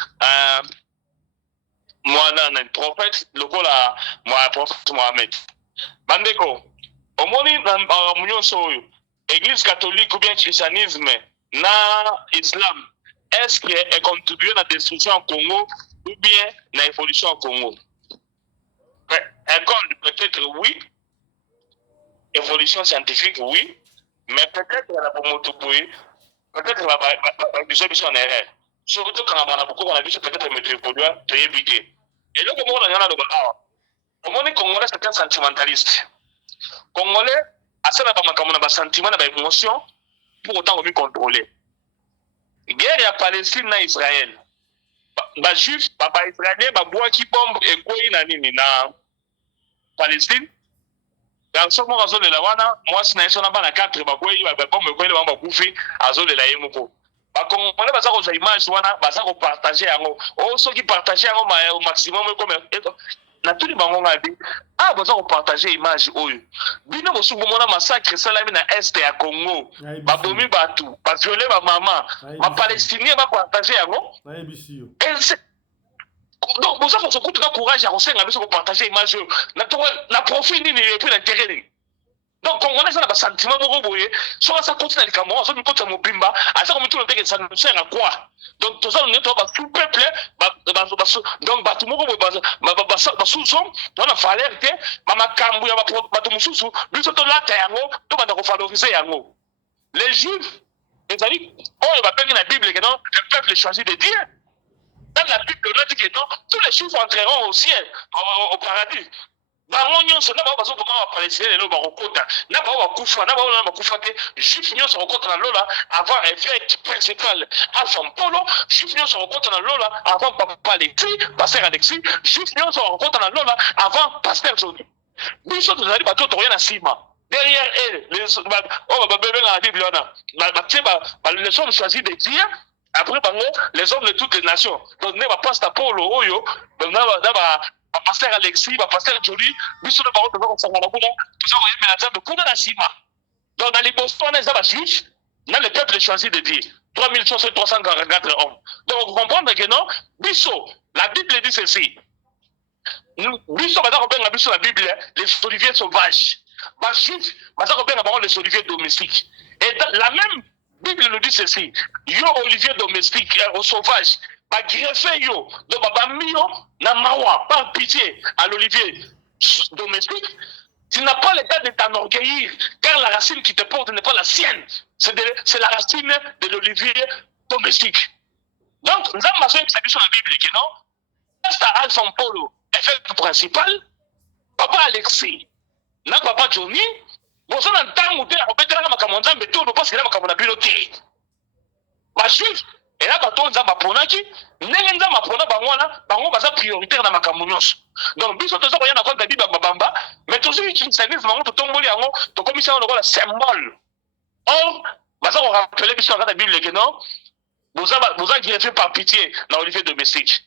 mwana na prophète lokola mwa prophète Mohamed. Bandeko omoni na munyoso oyo église catholique ou bien christianisme na islam est-ce que est contribué à la destruction au Congo ou bien la évolution au Congo? École, peut-être oui. Évolution scientifique, oui. Mais peut-être la pomotoboué, peut-être la vision en erreur. Surtout quand on a beaucoup de vision, peut-être mettre évoluer, te éviter. Et là, comment on a le bas? Comment les Congolais sont un sentimentaliste? Congolais, à ça, on a un sentiment, on a une émotion, pour autant on veut contrôler. Guerre ya Palestine na Israël. Ba juif, ba israélien, ba bois qui bombe et quoi na nini na Palestine. Dans ce moment azole la wana, moi sina yeso na bana 4 ba quoi ba bombe quoi ba kufi azole la yemoko. Ba Congolais baza ko za image wana, baza ko partager yango. O so ki partager yango au maximum comme na tous les bango ngabi. Ah baza ko partager image oyo. Bino bosu bomona massacre salami na est ya Congo. Ba bomi batu, ba violer ba maman, ba palestinien ba partager yango. Donc pour ça faut se couper courage à osenga biso ko partager image oyo. Na profit ni et puis l'intérêt. Donc Congolais ça na ba sentiment moko boye, so ça continue le Cameroun, so mi kota mobimba, asa ko mutu ndeke ça nous sert à quoi? Donc tout ça on est tout ba tout peuple, donc ba tout moko boye ba sous-son, on a valeur te, mama kambu ya ba tout mususu, biso to lata yango, to ba ko valoriser yango. Les juifs, les amis, on va peindre la Bible que non, le peuple choisit de Dieu. Dans la Bible, on a dit que non, tous les juifs entreront au ciel, au paradis. Bango nyonso na bazo ko ma palestinien lelo ba kokota na ba kufa na ba kufa te juif nyonso kokota na lola avant évêque principal Alpha Polo juif nyonso kokota na lola avant papa Alexis pasteur Alexis juif nyonso kokota na lola avant pasteur Johnny biso tozali bato to rien na sima derrière elle les ba bébé na Bible wana les hommes choisis de Dieu après bango les hommes de toutes les nations donc ne ba pasteur Polo oyo na ba pasteur Alexis, pasteur Jolie, biso na bango tozako sangana kuna, tozako yemela nzambe kuna na sima. Donc dans les boston na zaba juif, na le peuple choisi de Dieu. 3344 hommes. Donc vous comprenez que non, biso, la Bible dit ceci. Biso bazako benga biso la Bible, les oliviers sauvages. Ba juif, bazako benga bango les oliviers domestiques. Et la même Bible nous dit ceci. Yo olivier domestique, au sauvage. Ba greffer yo donc ba mio na mawa par pitié à l'olivier domestique, tu n'as pas l'état de t'enorgueillir car la racine qui te porte n'est pas la sienne, c'est la racine de l'olivier domestique. Donc nous avons besoin de savoir sur la Bible que non c'est Alpha Polo évêque principal papa Alexis na papa Johnny bozo na ntango te akobetela makambo nzambe to no parce que na makambo na biloté ba juif. Et là, bateau nzamba ponaki, ndenge nzamba pona bangwana, bango baza prioritaire na makambo nyonso. Donc biso toza koya na compte Bible babamba, mais tozo christianisme bango to tomboli yango, to komisa yango lokola symbole. Or, baza ko rappeler biso na Bible que non, boza greffé par pitié na olivier domestique.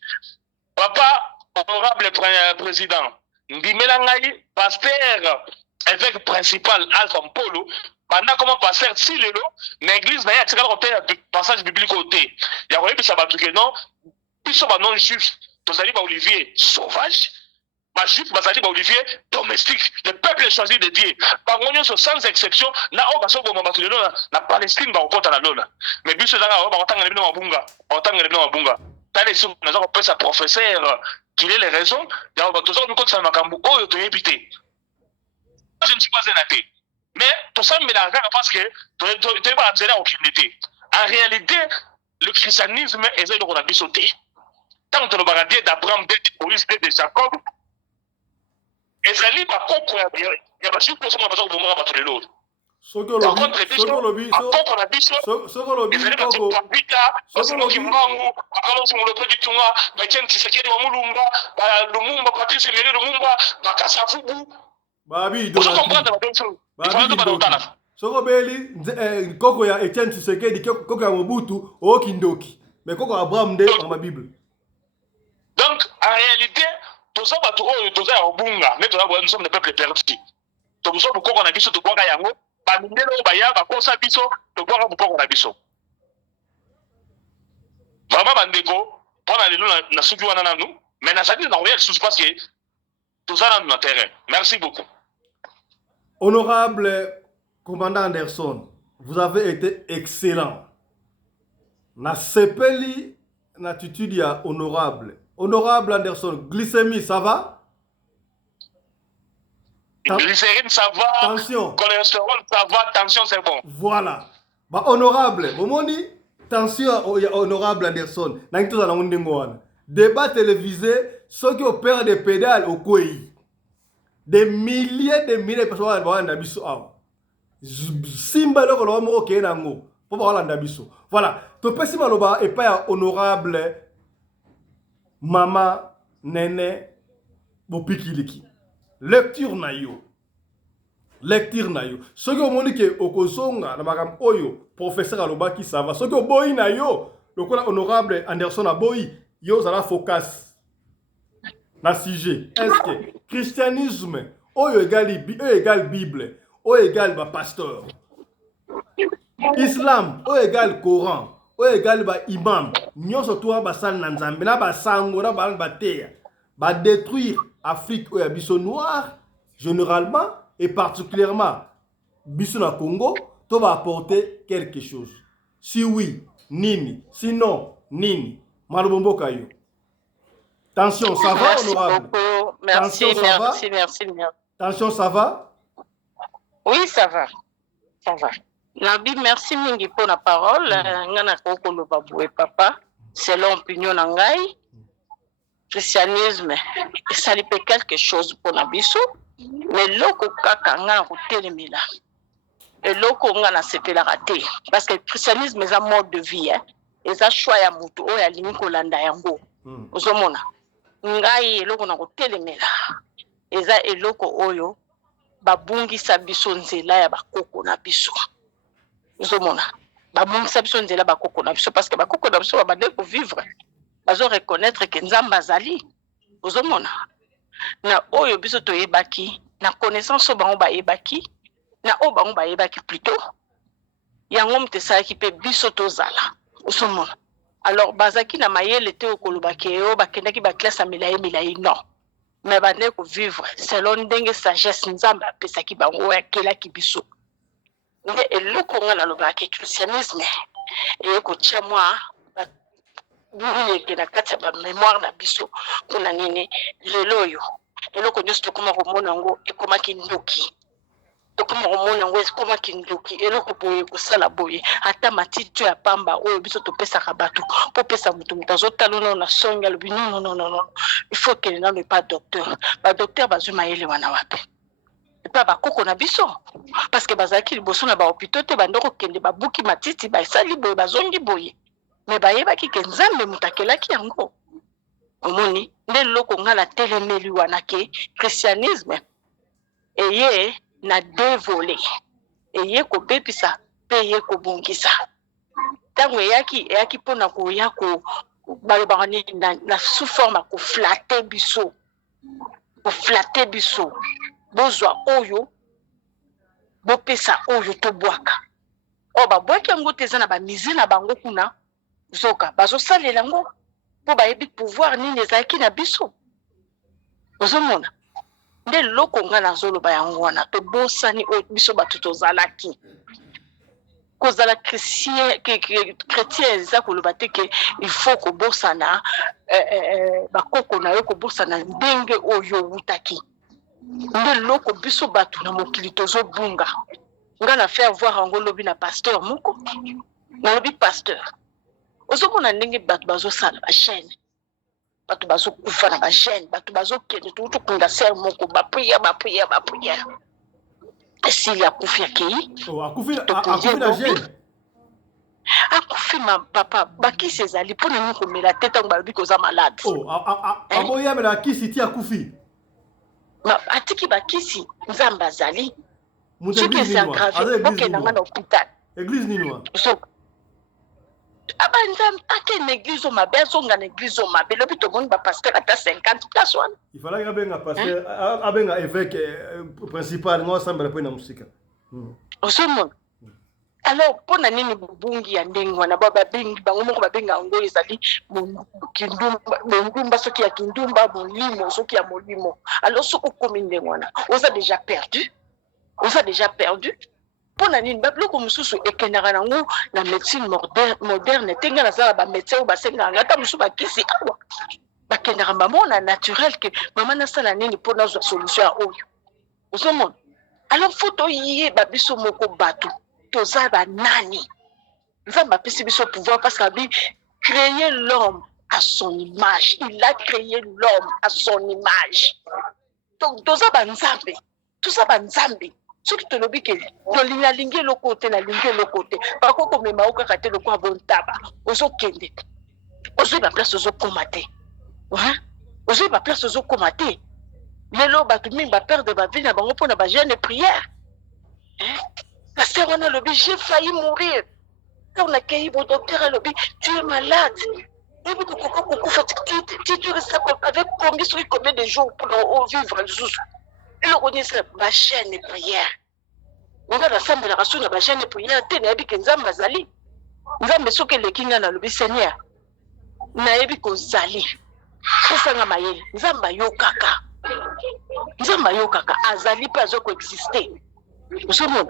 Papa, honorable président, ndimela ngai pasteur évêque principal Alpha Polo pendant comment passer si lelo l'église na ya tika ko te passage biblique côté ya ko yebisa batu que non biso ba non juif tozali ba olivier sauvage ba juif bazali ba olivier domestique le peuple choisi de Dieu bango nyonso sans exception na o baso bo mabatu lelo na Palestine ba okota na lona mais biso zanga ba otanga lebino mabunga tale so na zo pesa professeur qu'il ait les raisons ya ba tozo ko tsama makambu oyo to yebite je ne suis pas un athée. Mais tout ça me l'a parce que tu n'es pas aucune idée. En réalité, le christianisme est un peu de sauté. Tant que le baradie d'Abraham, de Moïse, de Jacob, et ça lit par contre, il y a pas sûr que ça m'a pas besoin de battre l'autre. Par contre, les bisous, contre la bisou, ils allaient passer par Bita, parce que nous, Mangu, alors si on le produit, on a tiens, c'est qui est Lumumba, Lumumba, Patrice Emery Lumumba, Makasafubu. Babi, soko beli koko ya Etienne Tshisekedi koko ya Mobutu Kindoki mais koko Abraham de dans ma Bible. Donc en réalité toza bato oyo toza ya obunga mais toza boya nous sommes des peuples perdus tobuso bukoko na biso tobwaka yango bamindele oyo baya bakosa biso tobwaka bukoko na biso vraiment bandeko mpona lelo na suki wana nanu mais nazali na koya lisusu parce que toza nanu na terrain. Merci beaucoup. Honorable commandant Anderson, vous avez été excellent. Na sepeli na attitude ya honorable. Honorable Anderson, glycémie, ça va? Glycérine, ça va. Tension. Cholestérol, ça va. Tension, c'est bon. Voilà. Bah, honorable, momoni, tension, honorable Anderson. Nangito za nangundengo wana. Débat télévisé, ceux qui opèrent des pédales au Kouéi. Des milliers de personnes vont dans biso awa. Simba loko lo mo ke nango. Pour voir dans biso. Voilà. To pesi maloba et pas honorable Mama Nene Bopikiliki. Lecture na yo. Lecture na yo. Ceux qui ont moniqué okozonga na magam oyo professeur alobaki ça va. Ceux qui ont boyi na yo, le honorable Anderson a boyi, yo zala focus. Na sujet. Est-ce que christianisme oyo égal Bible, oyo égal ba pasteur. Islam oyo égal Coran, oyo égal ba imam. Nyonso toa ba sal na nzambe na ba sango na ba bateya. Ba détruire Afrique oyo biso noir généralement et particulièrement biso na Congo, to va apporter quelque chose. Si oui, nini, sinon nini. Malobombo kayo. Tension, ça va, honorable? Beaucoup. Merci, Tension, merci. Tension, ça va? Oui, ça va. Ça va. Nabi, merci mingi pour la parole. Ngana koko lo baboué papa. Selon opinion nangai, christianisme, ça lui fait quelque chose pour Nabiso. Mais loko kaka ngana kotelemila. Et loko ngana sepela raté. Parce que le christianisme est un mode de vie. Et ça choix ya mutu o ya limi kolanda yango. Ozomona. Ngai eloko na kotelemela eza eloko oyo babungisa biso nzela ya bakoko na biso. Ozomona babungisa biso nzela bakoko na biso parce que bakoko na biso babande ko vivre bazo reconnaître que nzamba azali. Ozomona na oyo biso toyebaki na connaissance o bango bayebaki na o bango bayebaki plutôt yango mtesalaki pe biso tozala. Ozomona alors bazaki na mayele te okolobaki o bakendaki ba classe milayi non mais bande ko vivre selon ndenge sagesse nzamba apesaki bango ya kelaki biso nde eloko nga na lobaki christianisme e ko tia moi ke na kati ba mémoire na biso kuna nini lelo yo eloko nyonso tokoma komona ngo ekomaki ndoki tokoma komona ngo ekomaki ndoki eloko boye kosala boye ata matiti ya pamba oyo biso topesaka bato po pesa mutu mutazotala na songa lobi non il faut que na ne pas docteur ba docteur bazuma yele wana wapi pas bakoko na biso parce que bazaki liboso na ba hôpital te bandoko kende babuki matiti ba sali boye bazongi boye mais bayebaki ke nzambe mutakelaki yango omoni nde loko ngala telemeli wana ke christianisme eye na dévolé eye ko bepisa pe ye ko bongisa tango eyaki pona ko ya ko balobaka na sous forme ko flatter biso bozwa oyo bopesa oyo tobwaka o babwaki yango te eza na bamize na bango kuna zoka bazosalela yango po bayebi pouvoir nini ezalaki na biso ozomona nde loko nga nazoloba yango wana tobosani oyo biso bato tozalaki kozala chrétien eza koloba te ke il faut kobosana bakoko na yo kobosana ndenge oyo wutaki nde loko biso bato na mokili tozobunga nga na faire voir yango lobi na pasteur moko nalobi pasteur ozomona ndenge bato bazosala bachaîne bato bazokufa na bachaîne bato bazokende tukunda ser moko baprière esili akufi akei akufi na gene akufi ma papa bakisi ezali mpona nini komela te ntango balobi koza malade aboyamela kisi ti akufi atiki bakisi nzambe azali soki esi aggrave okendanga na hôpital église nini wa Abanzam ake l'église au mabe zonga l'église au mabe lobi to bon ba pasteur ata 50 places wana. Il fallait abenga pasteur abenga évêque principal ngo sambela pe na musika. Osomon. Alors pona nini bubungi ya ndenge wana baba bengi bango moko babenga ngo ezali kindumba soki ya kindumba molimo soki ya molimo. Alors soko komi ndenge wana oza déjà perdu. Oza déjà perdu. Pona nini babloko mususu ekendaka nango na médecine moderne tenga na sala ba médecin ba senga ngata musu ba kisi awa bakendaka mamona naturel que mama na sala nini pona zo solution a oyo osomona. Alors photo yé ba biso moko bato toza ba nani nzamba pesi biso pouvoir parce qu'il a créé l'homme à son image. Il a créé l'homme à son image. Donc toza ba nzambe tout ça ba nzambe. Ce qui te le dit que la ligne le côté, la ligne le côté. Par contre, comme ma oka kate le quoi bon tabac, ozo kende, ozo ba place ozo komate, hein? Ozo ba place ozo komate. Les lots batumi ba perdre ba vie na bango pour na ba jeûne prière. Hein? La sœur on a le but, j'ai failli mourir. Quand on a cueilli mon docteur a le but, tu es malade. Et puis tu restes avec combien de jours pour vivre juste. Et le connaissait ma chaîne de prière. On a la femme de la race de ma chaîne de prière. Ténébi Kenzam Bazali. Nzambe soke le kinga na lobi Seigneur. Naebi ko zali. Osanga mayele. Nzamba yo kaka. Nzamba yo kaka. Azali pas zo coexister. Vous savez.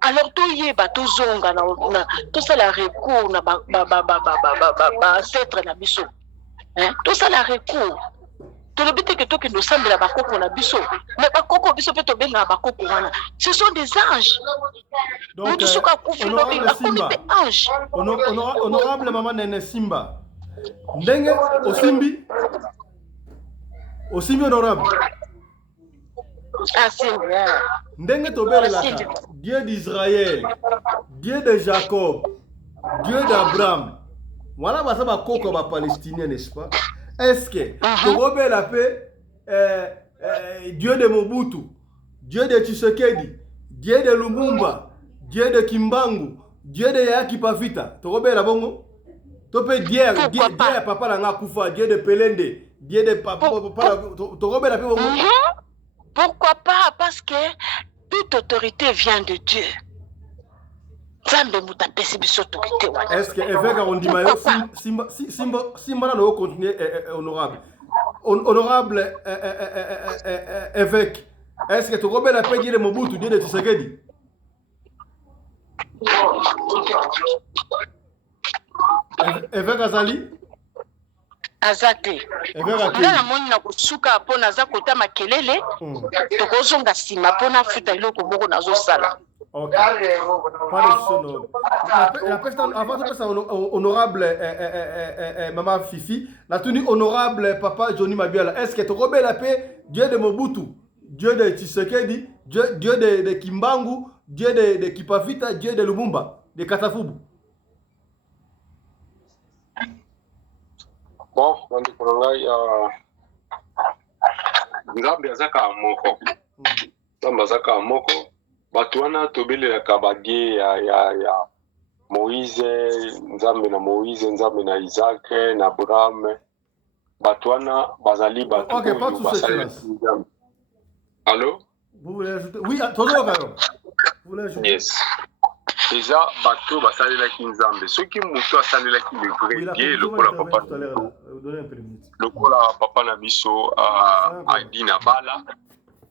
Alors to yeba to zonga na to ça la recours na ba ancêtre na biso. Hein? To ça la recours. Tout le but est que toi qui nous semble la bakoko na biso, mais bakoko biso peut tomber na bakoko wana. Ce sont des anges. Donc nous sommes anges. Honorable maman Nene Simba. Ndenge Osimbi honorable. Ah Simba. Ndenge tobele la Dieu d'Israël, Dieu de Jacob, Dieu d'Abraham. Voilà basa bakoko ba palestinien, n'est-ce pas? Est-ce que Togobe la paix, Dieu de Mobutu, Dieu de Tshisekedi, Dieu de Lumumba, Dieu de Kimbangu, Dieu de Yaki Pavita, Togobe la bongo? Tope Dieu papa la Ngakufa, Dieu de Pelende, Dieu de papa, Togobe la paix bongo? Pourquoi pas? Parce que toute autorité vient de Dieu. Est-ce que évêque Arondimayo Simba na continuer honorable honorable évêque est-ce que tu remets la paix de Mobutu de Tshisekedi évêque Azali Azate ngana moni na kusuka po naza kota makelele tokozonga sima po na futa iloko moko nazo sala. Ok. Pas de sono. Avant de passer honorable maman Fifi, la tenue honorable papa Johnny Mabiala. Est-ce que tu remets la paix Dieu de Mobutu, Dieu de Tshisekedi, Dieu de Kimbangu, Dieu de Kipavita, Dieu de Lumumba, de Katafubu? Bon, on dit Nzambe azaka moko. Nzambe azaka moko. Batuana tobele la kabadie ya Moïse, Nzambe na Moïse, Nzambe na Isaac, na Abraham. Batuana bazali batu. Ok, pas tout ça. Allô? Vous voulez ajouter? Oui, toujours alors. Vous voulez ajouter? Yes. Déjà, batu basali la Nzambe. Ceux qui mutu asali la ki le vrai Dieu, le kola papa. Le kola papa na biso a dina bala.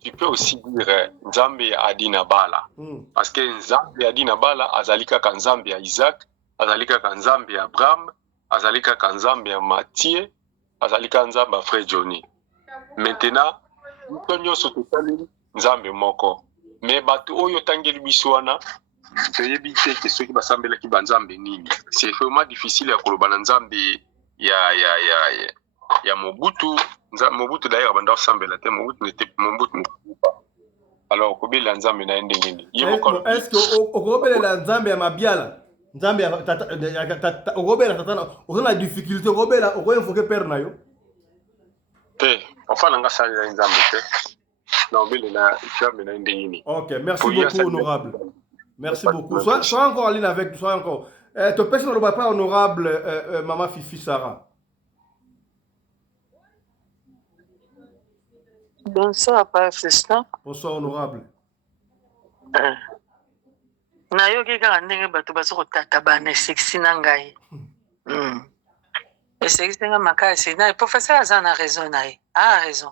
Tu peux aussi dire Nzambe Adina Bala. Parce que Nzambe Adina Bala, azalika ka Nzambe ya Isaac, azalika ka Nzambe ya Abraham, azalika ka Nzambe ya Mathieu, azalika Nzambe ya Frère Johnny. Maintenant, nous sommes tous Nzambe moko. Mais batu oyo tangeli biswana, teyebi te que ceux qui basambela ki banzambe nini. C'est vraiment difficile ya koloba na Nzambe ya Mobutu. Mobutu d'ailleurs banda sambela te Mobutu n'était Mobutu. Alors kobela Nzambe na ndengeni. Est-ce que okobela la Nzambe ya Mabiala? Nzambe ya okobela tatana, ona difficulté okobela okoinvoquer père na yo? Te, enfin nanga sali la Nzambe te. Non, mais la Nzambe na ndengeni. OK, merci beaucoup honorable. Merci beaucoup. Sois encore en ligne avec, sois encore. Tu peux le papa honorable Maman Fifi Sarah. Bonsoir, Père Festin. Bonsoir, honorable. Nayoki kaka ndenge bato bazokotata bana sexy na ngai. Sexy nga makasi na professeur aza na raison na ye. Ah raison.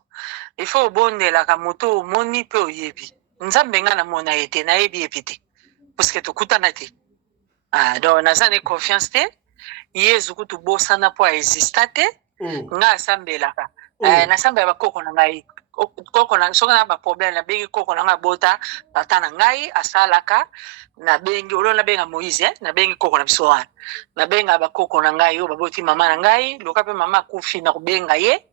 Il faut obondelaka moto omoni mpe oyebi. Nzambe nga namona ye te nayebi yebi te. Parce que tokutana te. Donc naza ne confiance te. Yesu kutu bosana po exista te. Nga asambelaka. Nasambela bakoko na ngai. Koko na soka na ba problème na bengi koko na bota tata na ngai asalaka na bengi olo na benga Moïse na bengi koko na biso wana na benga ba koko na ngai yo baboti mama na ngai loka pe mama kufi na kubenga ye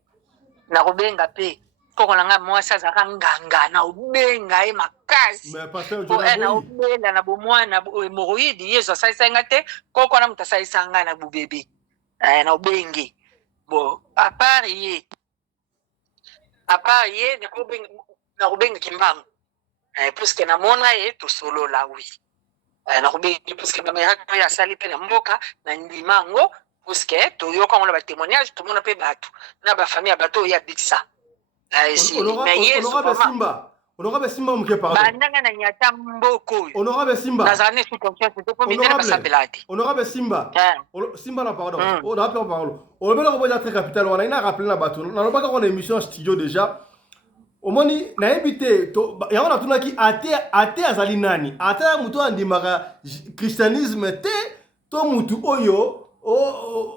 na kubenga pe koko na ngai mwasi azaka nganga na ubenga ye makasi po na ubela na bomwana hemorrhoïde Yesu asaisanga te koko na mutasaisanga na bubebe na ubengi bo à part ye na kubenga kimbangu puisque na mona ye to solo la oui na kubenga puisque ba mera ko ya sali pe na mboka na ndimango puisque to yoka ngona ba témoignage to mona pe bato na ba famille bato ya bitsa honorable Simba mke pardon bandanga na nyata mboko honorable Simba nazane sous confiance to po mitena basambelati honorable Simba Simba na pardon on a parlé on veut le revoir très capital on a ina rappeler na bato na loba qu'on a émission studio déjà omoni na invité to yango na tuna ki ate azali nani ata mutu andimaka christianisme te to mutu oyo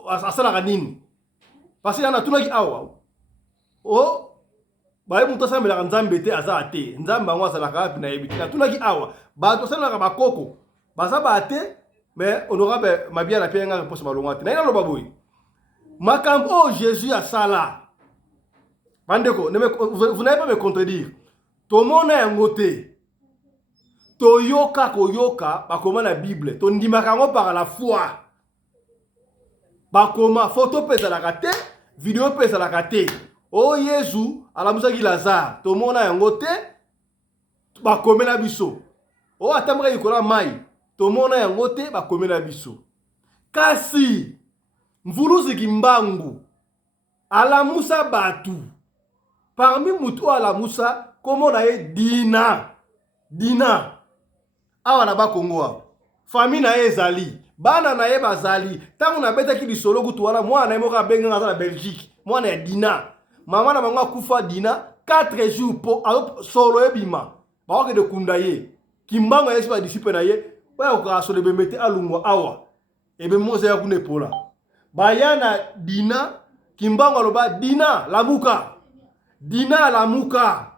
asala nini parce que na tuna ki awa baye mutu asambelaka nzambe te aza ate nzambe yango azalaka api na yebi te na tunaki awa bato asalelaka bakoko baza baate mais honorable mabia na mpe nga réponse balongwa te naina loba boye makambo oyo jésus asala bandeko vous n'avez pas me contredire tomona yango te toyoka koyoka bakoma na bible tondimaka yango par la foi bakoma photo mpe ezalaka te video mpe ezalaka te o Yesu alamusaki Lazare tomona yango te bakomela biso o atamaka ikola mai tomona yango te bakomela biso kasi mvuluzi kimbangu alamusa batu parmi mutu alamusa komona ye Dina awa na bakongo awa famille na ye ezali bana na ye bazali tango na betaki lisolo kutu wana mwana ye moko abenganga aza na Belgique mwana ya Dina maman na bango akufa Dina 4 jours po solo ebima baoke de kunda ye kimbango yesi ba disciple na ye ba ko solo bemete alungwa awa ebe moza ya kunepola bayana Dina kimbango loba Dina lamuka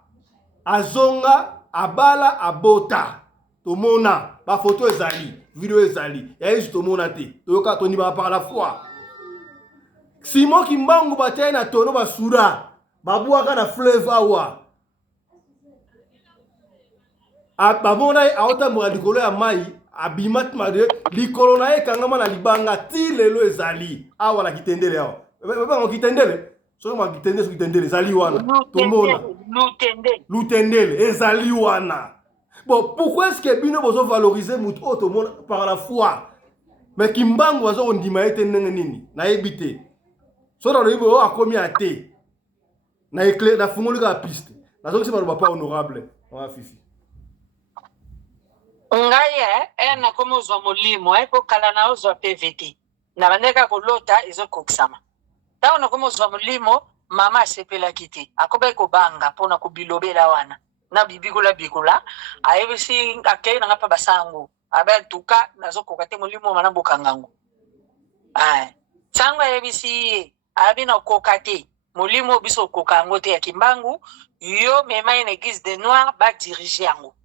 azonga abala abota tomona ba photo ezali video ezali ya yesu tomona te toyoka toni ba par la foi Simon Kimbangu bataye na tono basura babuaka na fleuve awa babona ye aotamboka likolo ya mai abimat made likolo na ye kangama na libanga ti lelo ezali awa na kitendele awa baba kitendele soki ma kitendele so kitendele ezali wana tomona lutendele ezali wana bon pourquoi est-ce que bino bozo valoriser mutu o tomona par la foi mais Kimbangu bazo ondima ete ndenge nini na yebite so dans le niveau akomi ate na éclair na fungoli ka piste na zoki se ba pas honorable wa fifi ngaye na komo zo molimo ko kala na ozo PVT na bandeka ko lota izo koksama tawo na komo zo molimo mama sepela kiti akobe ko banga pona ko bilobela wana na bibikula ayebisi akei na ngapa basango abe tuka nazo kokate molimo mana bokangango sango ayebisi abina kokate molimo biso kokango te ya Kimbangu yo mema ina église de noir ba diriger yango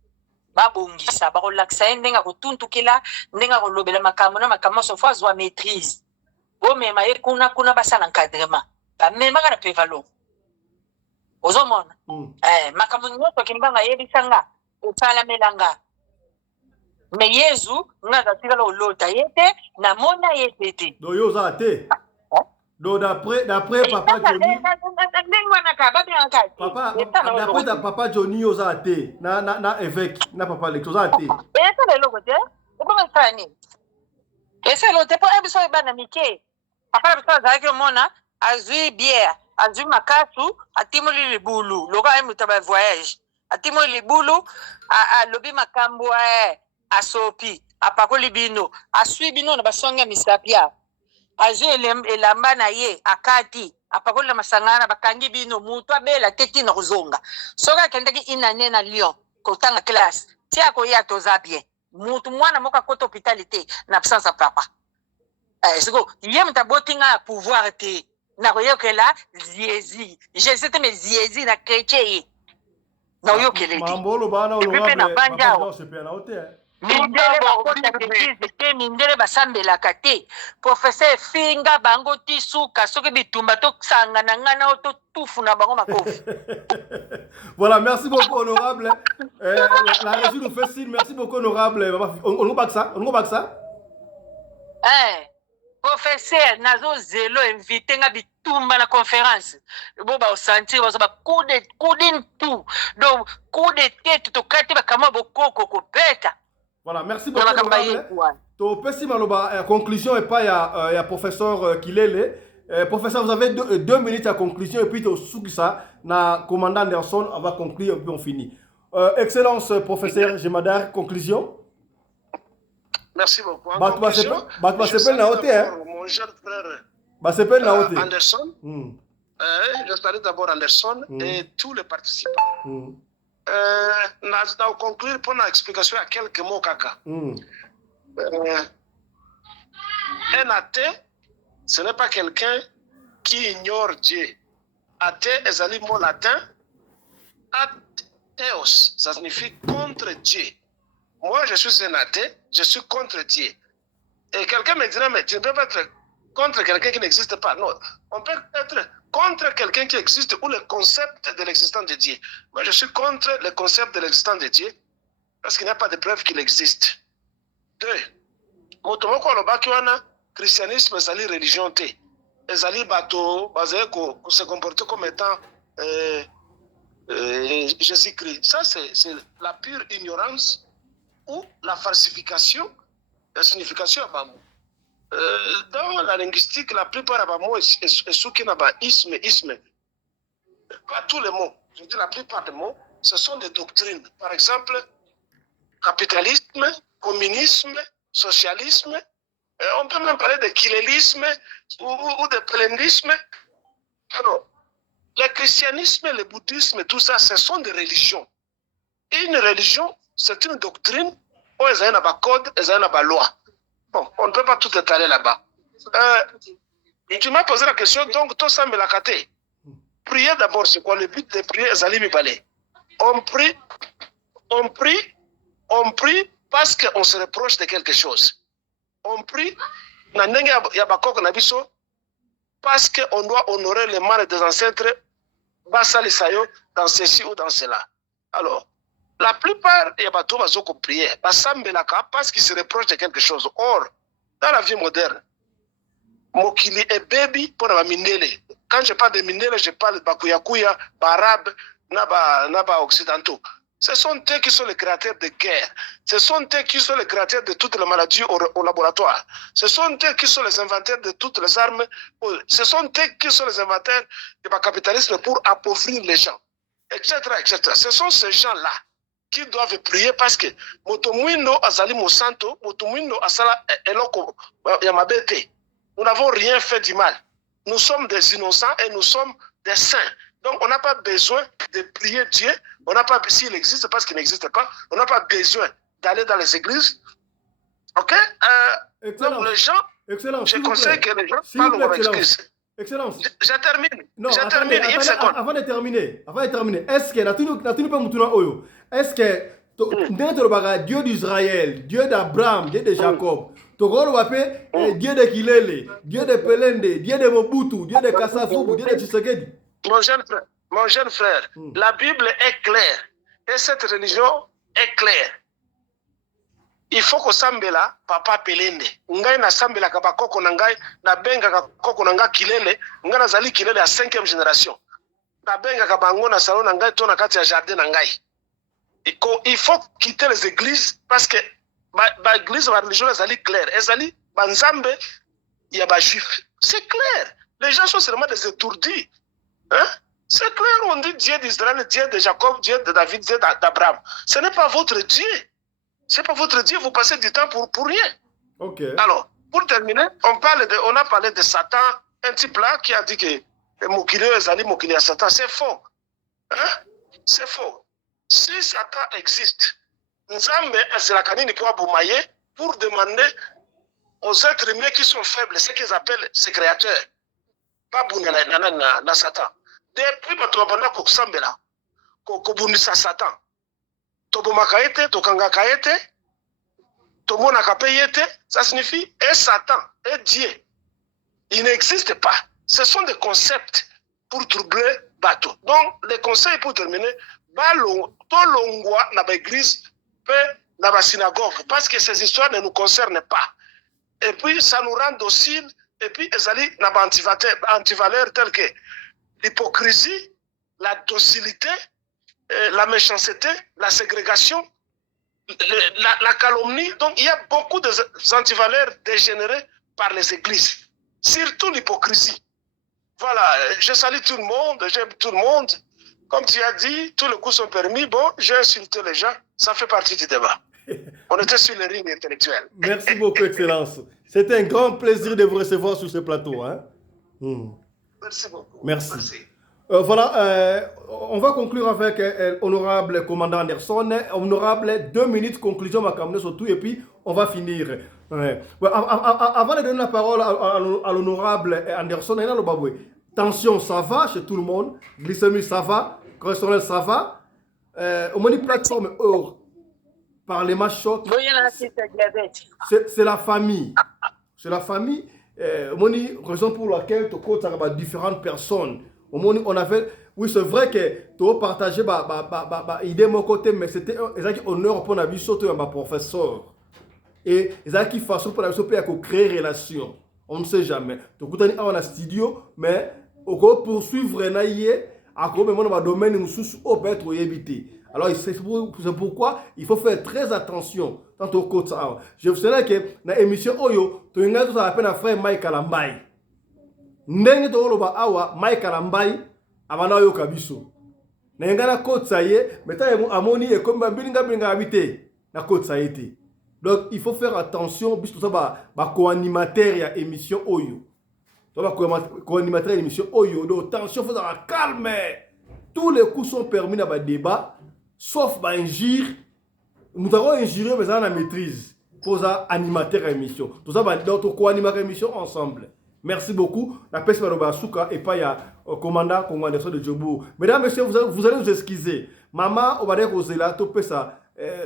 babongisa bakolakisa ndenga kotuntukila ndenga kolobela makambo na makambo so fois wa maîtrise bo mema ye kuna basala encadrement ba mema kana prevalo ozomona makambo nyoto Kimbangu yebisanga osala melanga me Yesu ngaza tikala olota yete na mona yete do yo za te do d'après papa Johnny d'après papa Johnny yo za te na évêque na papa Alex za te Et c'est l'autre pour un peu banamike. Papa parce que avec mona azui bière, azui makasu, atimoli le boulou. Le gars aime taba voyage. Atimoli le boulou, a lobi makambo a sopi, a pakoli bino, a sui bino na basonga misapia. Azui elamba na ye akati, a pakoli masangana bakangi bino mutu abela teti na kuzonga. Soka kendaki inane na Lyon, kotanga classe. Tia ko ya toza bien. Mutu mwana moka koto hospitalité na absence papa. Siko yem ta botinga pouvoir te na koyokela ziezi. Jésus te me ziezi na chrétien. Na oyokele. Mambolo bana honorable banja se pe na hote. Mindele bakota d'église te mindele basambela kate. Professeur Finga bango tisuka soki bitumba to sanga na ngana oto tufu na bango makofi. Voilà, merci beaucoup honorable. La régie nous fait signe. Merci beaucoup honorable. On nous bat ça. Professeur nazo zelo invité nga bitumba na conférence. Bo ba sentir ba coup de tout. Donc coup de tête to kati ba kama bokoko ko peta. Voilà, merci beaucoup honorable. To pesi maloba conclusion et pas ya professeur Kilele. Professeur, vous avez 2 minutes à conclusion et puis to souki ça na commandant Anderson, on va conclure et puis on finit. Excellence professeur Jemadar, conclusion. Merci beaucoup. Mon jeune frère Anderson. Je salue d'abord Anderson et tous les participants. Dans conclure pour une explication à quelques mots, Kaka. Un athée, ce n'est pas quelqu'un qui ignore Dieu. Athée est un mot latin. Atheos, ça signifie contre Dieu. Moi, je suis un athée, je suis contre Dieu. Et quelqu'un me dira, mais tu ne peux pas être contre quelqu'un qui n'existe pas. Non, on peut être contre quelqu'un qui existe ou le concept de l'existence de Dieu. Moi, je suis contre le concept de l'existence de Dieu parce qu'il n'y a pas de preuve qu'il existe. 2. Le christianisme, c'est la religion. Les bateaux, se comporter comme étant Jésus-Christ. Ça, c'est la pure ignorance ou la falsification de la signification à Bamou. Dans la linguistique, la plupart à Bamou est ce qui n'a pas isme. Pas tous les mots. Je dis la plupart des mots, ce sont des doctrines. Par exemple, capitalisme, communisme, socialisme. On peut même parler de kilélisme ou de plenisme. Alors, le christianisme, le bouddhisme, tout ça, ce sont des religions. Et une religion, c'est une doctrine où ils ont un code, ils ont une loi. Bon, on ne peut pas tout étaler là-bas. Tu m'as posé la question, donc, tout ça me l'a caté. Prier d'abord, c'est quoi le but de prier? On prie parce qu'on se reproche de quelque chose. On prie parce qu'on doit honorer les manes des ancêtres dans ceci ou dans cela. Alors, la plupart des bateaux ont prié parce qu'ils se reprochent de quelque chose. Or, dans la vie moderne, Mokili est baby pour la mindele. Quand je parle de mindele, je parle de Bakuyakuya, Barab, Naba occidentaux. Ce sont eux qui sont les créateurs de guerre. Ce sont eux qui sont les créateurs de toutes les maladies au laboratoire. Ce sont eux qui sont les inventeurs de toutes les armes. Ce sont eux qui sont les inventeurs du capitalisme pour appauvrir les gens, etc., etc. Ce sont ces gens-là qui doivent prier parce que Motomouino Azali Mosanto, Motomouino Asala Eloko Yamabete. Nous n'avons rien fait du mal. Nous sommes des innocents et nous sommes des saints. Donc, on n'a pas besoin de prier Dieu. On n'a pas, s'il existe, parce qu'il n'existe pas, on n'a pas besoin d'aller dans les églises. Ok? Donc, les gens, je conseille que les gens parlent aux églises. Excellence. Je termine. Non, je termine. Une seconde. Avant de terminer, est-ce que Dieu d'Israël, Dieu d'Abraham, Dieu de Jacob, Dieu de Kilele, Dieu de Pelende, Dieu de Mobutu, Dieu de Kassafoubou, Dieu de Tshisekedi? Mon jeune frère, la Bible est claire et cette religion est claire. Il faut que sambela papa Pelende. Ngai na sambela ka bakoko na ngai na benga ka koko na ngai Kilele, ngai na zali Kilele à 5e génération. Na benga ka bango na salon na ngai to na kati ya jardin na ngai. Il faut quitter les églises parce que l'église, la religion, elle est claire. Elle est banzambe il y a juif. C'est clair. Les gens sont seulement des étourdis. Hein? C'est clair, on dit Dieu d'Israël, Dieu de Jacob, Dieu de David, Dieu d'Abraham. Ce n'est pas votre Dieu. Ce n'est pas votre Dieu, vous passez du temps pour rien. Okay. Alors, pour terminer, on a parlé de Satan, un type là qui a dit que Mokilio Ezali, Mokilio Satan, c'est faux. Hein? C'est faux. Si Satan existe, Nzambe Azelakanini pour demander aux êtres humains qui sont faibles, ce qu'ils appellent ses créateurs. Pas na Satan. Depuis batobanda kokusambela kokubundisa Satan. Tobomaka ete, tokangaka ete, tomonaka pe ete, ça signifie et Satan et Dieu. Il n'existe pas. Ce sont des concepts pour troubler bateau. Donc les conseils pour terminer, tolongwa na ba église pe na ba synagogue parce que ces histoires ne nous concernent pas. Et puis ça nous rend dociles et puis ezali na ba antivaleurs tels que l'hypocrisie, la docilité, la méchanceté, la ségrégation, la calomnie. Donc il y a beaucoup d'antivaleurs dégénérés par les églises. Surtout l'hypocrisie. Voilà, je salue tout le monde, j'aime tout le monde. Comme tu as dit, tous les coups sont permis. Bon, j'ai insulté les gens, ça fait partie du débat. On était sur le ring intellectuel. Merci beaucoup, Excellence. C'était un grand plaisir de vous recevoir sur ce plateau. Hein? Merci beaucoup. Merci. Voilà, on va conclure avec honorable commandant Anderson. Honorable, 2 minutes conclusion, ma caméra surtout, et puis on va finir. Ouais. Avant de donner la parole à l'honorable Anderson, tension, ça va chez tout le monde. Glycémie, ça va. Cholestérol, ça va. Au moins, une plateforme hors Parlement choc. C'est la famille. C'est la famille. Raison pour laquelle tu as différentes personnes. On avait, oui, c'est vrai que tu as partagé l'idée de mon côté, mais c'était un honneur pour la vie, surtout un professeur. Et qui façon pour la vie, pour créer relation. On ne sait jamais. Tu as un studio, mais on poursuivre un domaine où on peut être évité. Alors, c'est pourquoi il faut faire très attention. Tant au côté. Je vous sais que dans l'émission Oyo, tu as appelé à frère Mike Kalambai. Ndenge to loba awa Mike Kalambai abana yo kabiso. Na ngana côte ça y est, mais ta amoni et comme bilinga habité na côte ça été. Donc il faut faire attention bis tout ça ba co-animateur ya émission Oyo. To ba co-animateur ya émission Oyo, donc attention faut avoir calme. Tous les coups sont permis dans le débat, sauf injure. Nous avons injuré, mais ça, on a maîtrise. Pour ça, animateur à l'émission. Tout ça, donc, co-animateur à l'émission ensemble. Merci beaucoup. La paix sur le Souka et pas ya commandant Anderson de Djobo. Mesdames, messieurs, vous allez nous excuser. Maman, on va dire que là, tout ça,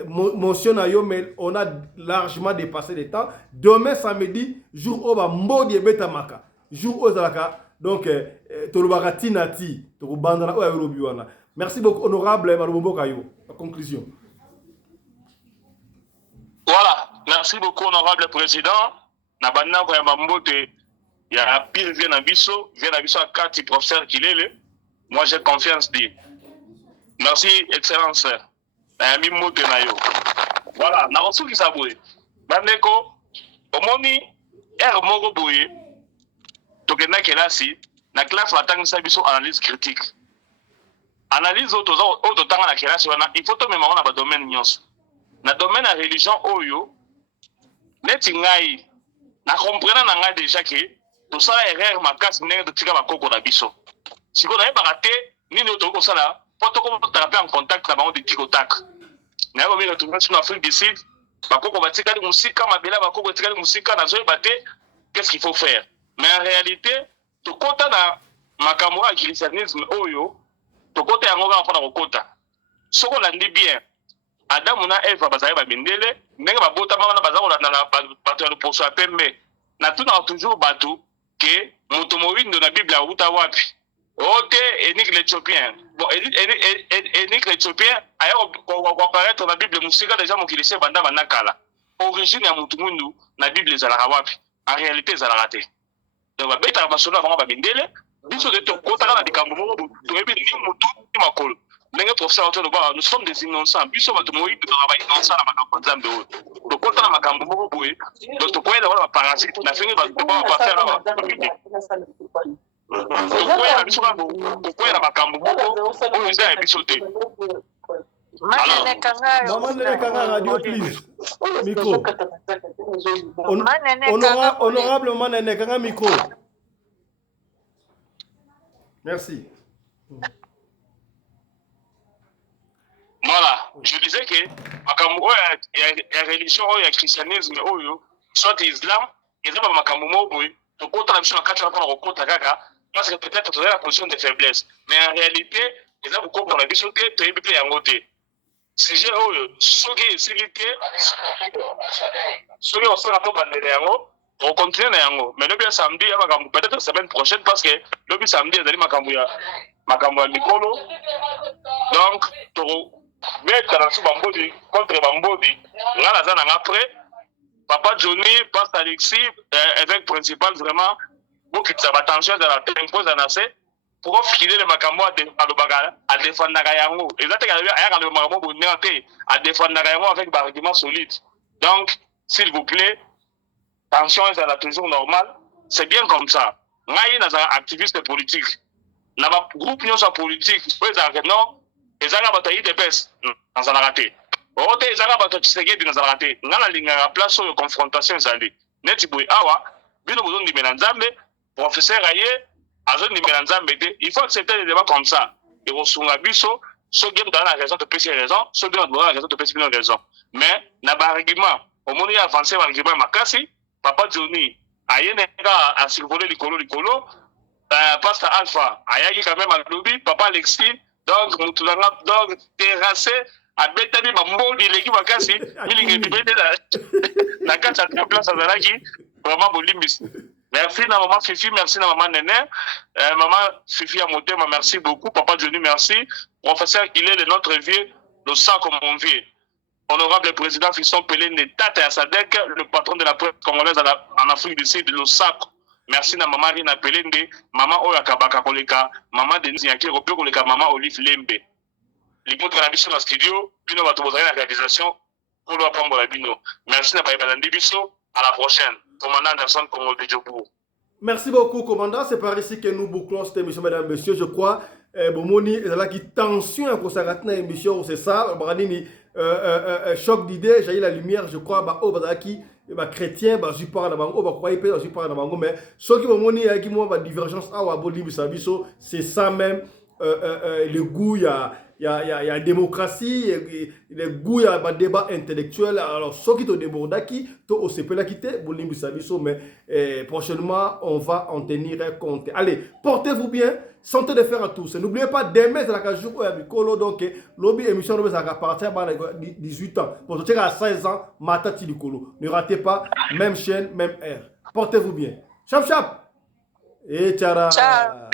mention à yo, mais on a largement dépassé le temps. Demain, samedi, jour où on va modi et betamaka. Jour où zalaka. Donc, merci beaucoup, honorable Marumbo Kayo. La conclusion. Voilà, merci beaucoup, honorable président. Nabana Koyamambote, il y a pire vient à Bisso à 4 professeurs qu'il est. Moi, j'ai confiance de. Merci, excellence. Voilà, na reçu qui s'aboué. Bandeko, omoni, moko boué. Tokena kelasi, na classe matangisa biso analyse critique. Analyse auto tanga na kelasi wana, il faut to même na ba domaine nyonso. Na domaine la religion oyo, neti ngai na comprendre na ngai déjà que tout ça erreur makasi ndenge to tika bakoko na biso. Siko na yeba te nini to ko sala, poto ko taper en contact na bango de tikotak. Na yeba mira tout sur l'Afrique du Sud, bakoko batika di musika mabela bakoko tika di musika na zoe baté, qu'est-ce qu'il faut faire? Mais en réalité, to kota na makambo ya christianisme oyo, to kota yango ka fona ko kota. Soko landi bien. Adam na Eva bazali ba mindele ndenge babota mama baza kolanda na bato ya loposo ya pembe na tuna toujours bato ke moto mowindo na Bible auta wapi ote Énigme l'Éthiopien bon Énigme l'Éthiopien aya ko apparaître na Bible musika déjà mokilise banda banakala origine ya moto mundu na Bible ezalaka wapi en réalité ezalaka te donc ba beta ba solo avant ba mindele biso de to kota na likambo moko to ebi ni moto ni makolo ndenge professeur auto loba nous sommes des innocents biso bato moi de travail innocent na makambo nzambe oyo to kota na makambo moko boye donc to koyela wala parasite na fingi ba faire ba to koyela biso ka to koyela makambo moko oyo eza biso te. Maman Nene Kanga radio please micro honorable Maman Nene Kanga micro merci. Voilà, je disais que il y a religion, il y a christianisme, soit islam, ils ont pas makambo moko, to kota na biso na kati na pona kokota kaka, parce que peut-être tu as la position de faiblesse, mais en réalité, ils ont beaucoup pour la biso te, to yebi pe yango te. Sujet soki silité, soki on sera pas bandé yango, on continue na yango, mais le bien samedi, peut-être la semaine prochaine parce que le bien samedi, ils allaient makambo ya mikolo. Donc, mettre dans ce bambodi contre bambodi là la zana après papa Johnny passe Alexis évêque principal vraiment beaucoup de attention dans la tempo dans assez pour filer le makambo à défendre yango exactement aya le makambo bonité à défendre yango avec des arguments solides. Donc s'il vous plaît tension est à la toujours normale, c'est bien comme ça. Ngai na activiste politique na ba groupe nyonso politique peut non ezanga bato IDPS nazalaka te ote ezanga bato Tshisekedi nazalaka te nga nalingaka place oyo confrontation ezali neti boye awa bino bozondimela nzambe professeur aye azondimela nzambe te il faut accepter les débats comme ça ekosunga biso soki mutala na raison topesi raison soki mutala na raison topesi bino raison mais na baargument omoni ya avancé baargument makasi papa Johnny aye neka asurvole likolo pasteur Alpha ayaki quand même alobi papa Alexis donc mutulanga donc terrassé abetani bamboli leki makasi milingi bibete na kati ya place azalaki vraiment bolimbisi. Merci na maman Fifi, merci na maman Nene, maman Fifi à motema, merci beaucoup, papa Johnny merci, professeur il est de notre vieux, le sang comme mon vieux. Honorable président Fiston Pelé Tata ya Sadek, le patron de la presse congolaise en Afrique du Sud, le sac. Merci na maman Rina Pelende, maman Oya Kabaka Koleka, maman Denise Yaki Rope Koleka, maman Olive Lembe. L'écoute de la mission dans le studio, Bino va trouver la réalisation pour le prendre la Bino. Merci na Païbalandi Bisso, à la prochaine. Commandant Anderson Congo de Djobou. Merci beaucoup, commandant. C'est par ici que nous bouclons cette émission, mesdames et messieurs. Je crois, Bomoni, il y a qui tension à consacrer une émission, c'est ça. Choc d'idées, j'ai la lumière, je crois, qui chrétien, je parle je parle mais ce qui m'a dit, il divergence c'est ça même, le goût, il y a démocratie, le goût, il y a débat intellectuel. Alors, ce qui te déborde, qui te OCP quitté, mais prochainement, on va en tenir compte. Allez, portez-vous bien, santé de fer à tous. N'oubliez pas, demain, c'est la cajou à Mikolo, donc, lobby émission, ça va partir à 18 ans. Pour te à 16 ans, Matati Likolo. Ne ratez pas, même chaîne, même heure. Portez-vous bien. Chap chap! Et tchara! Ciao!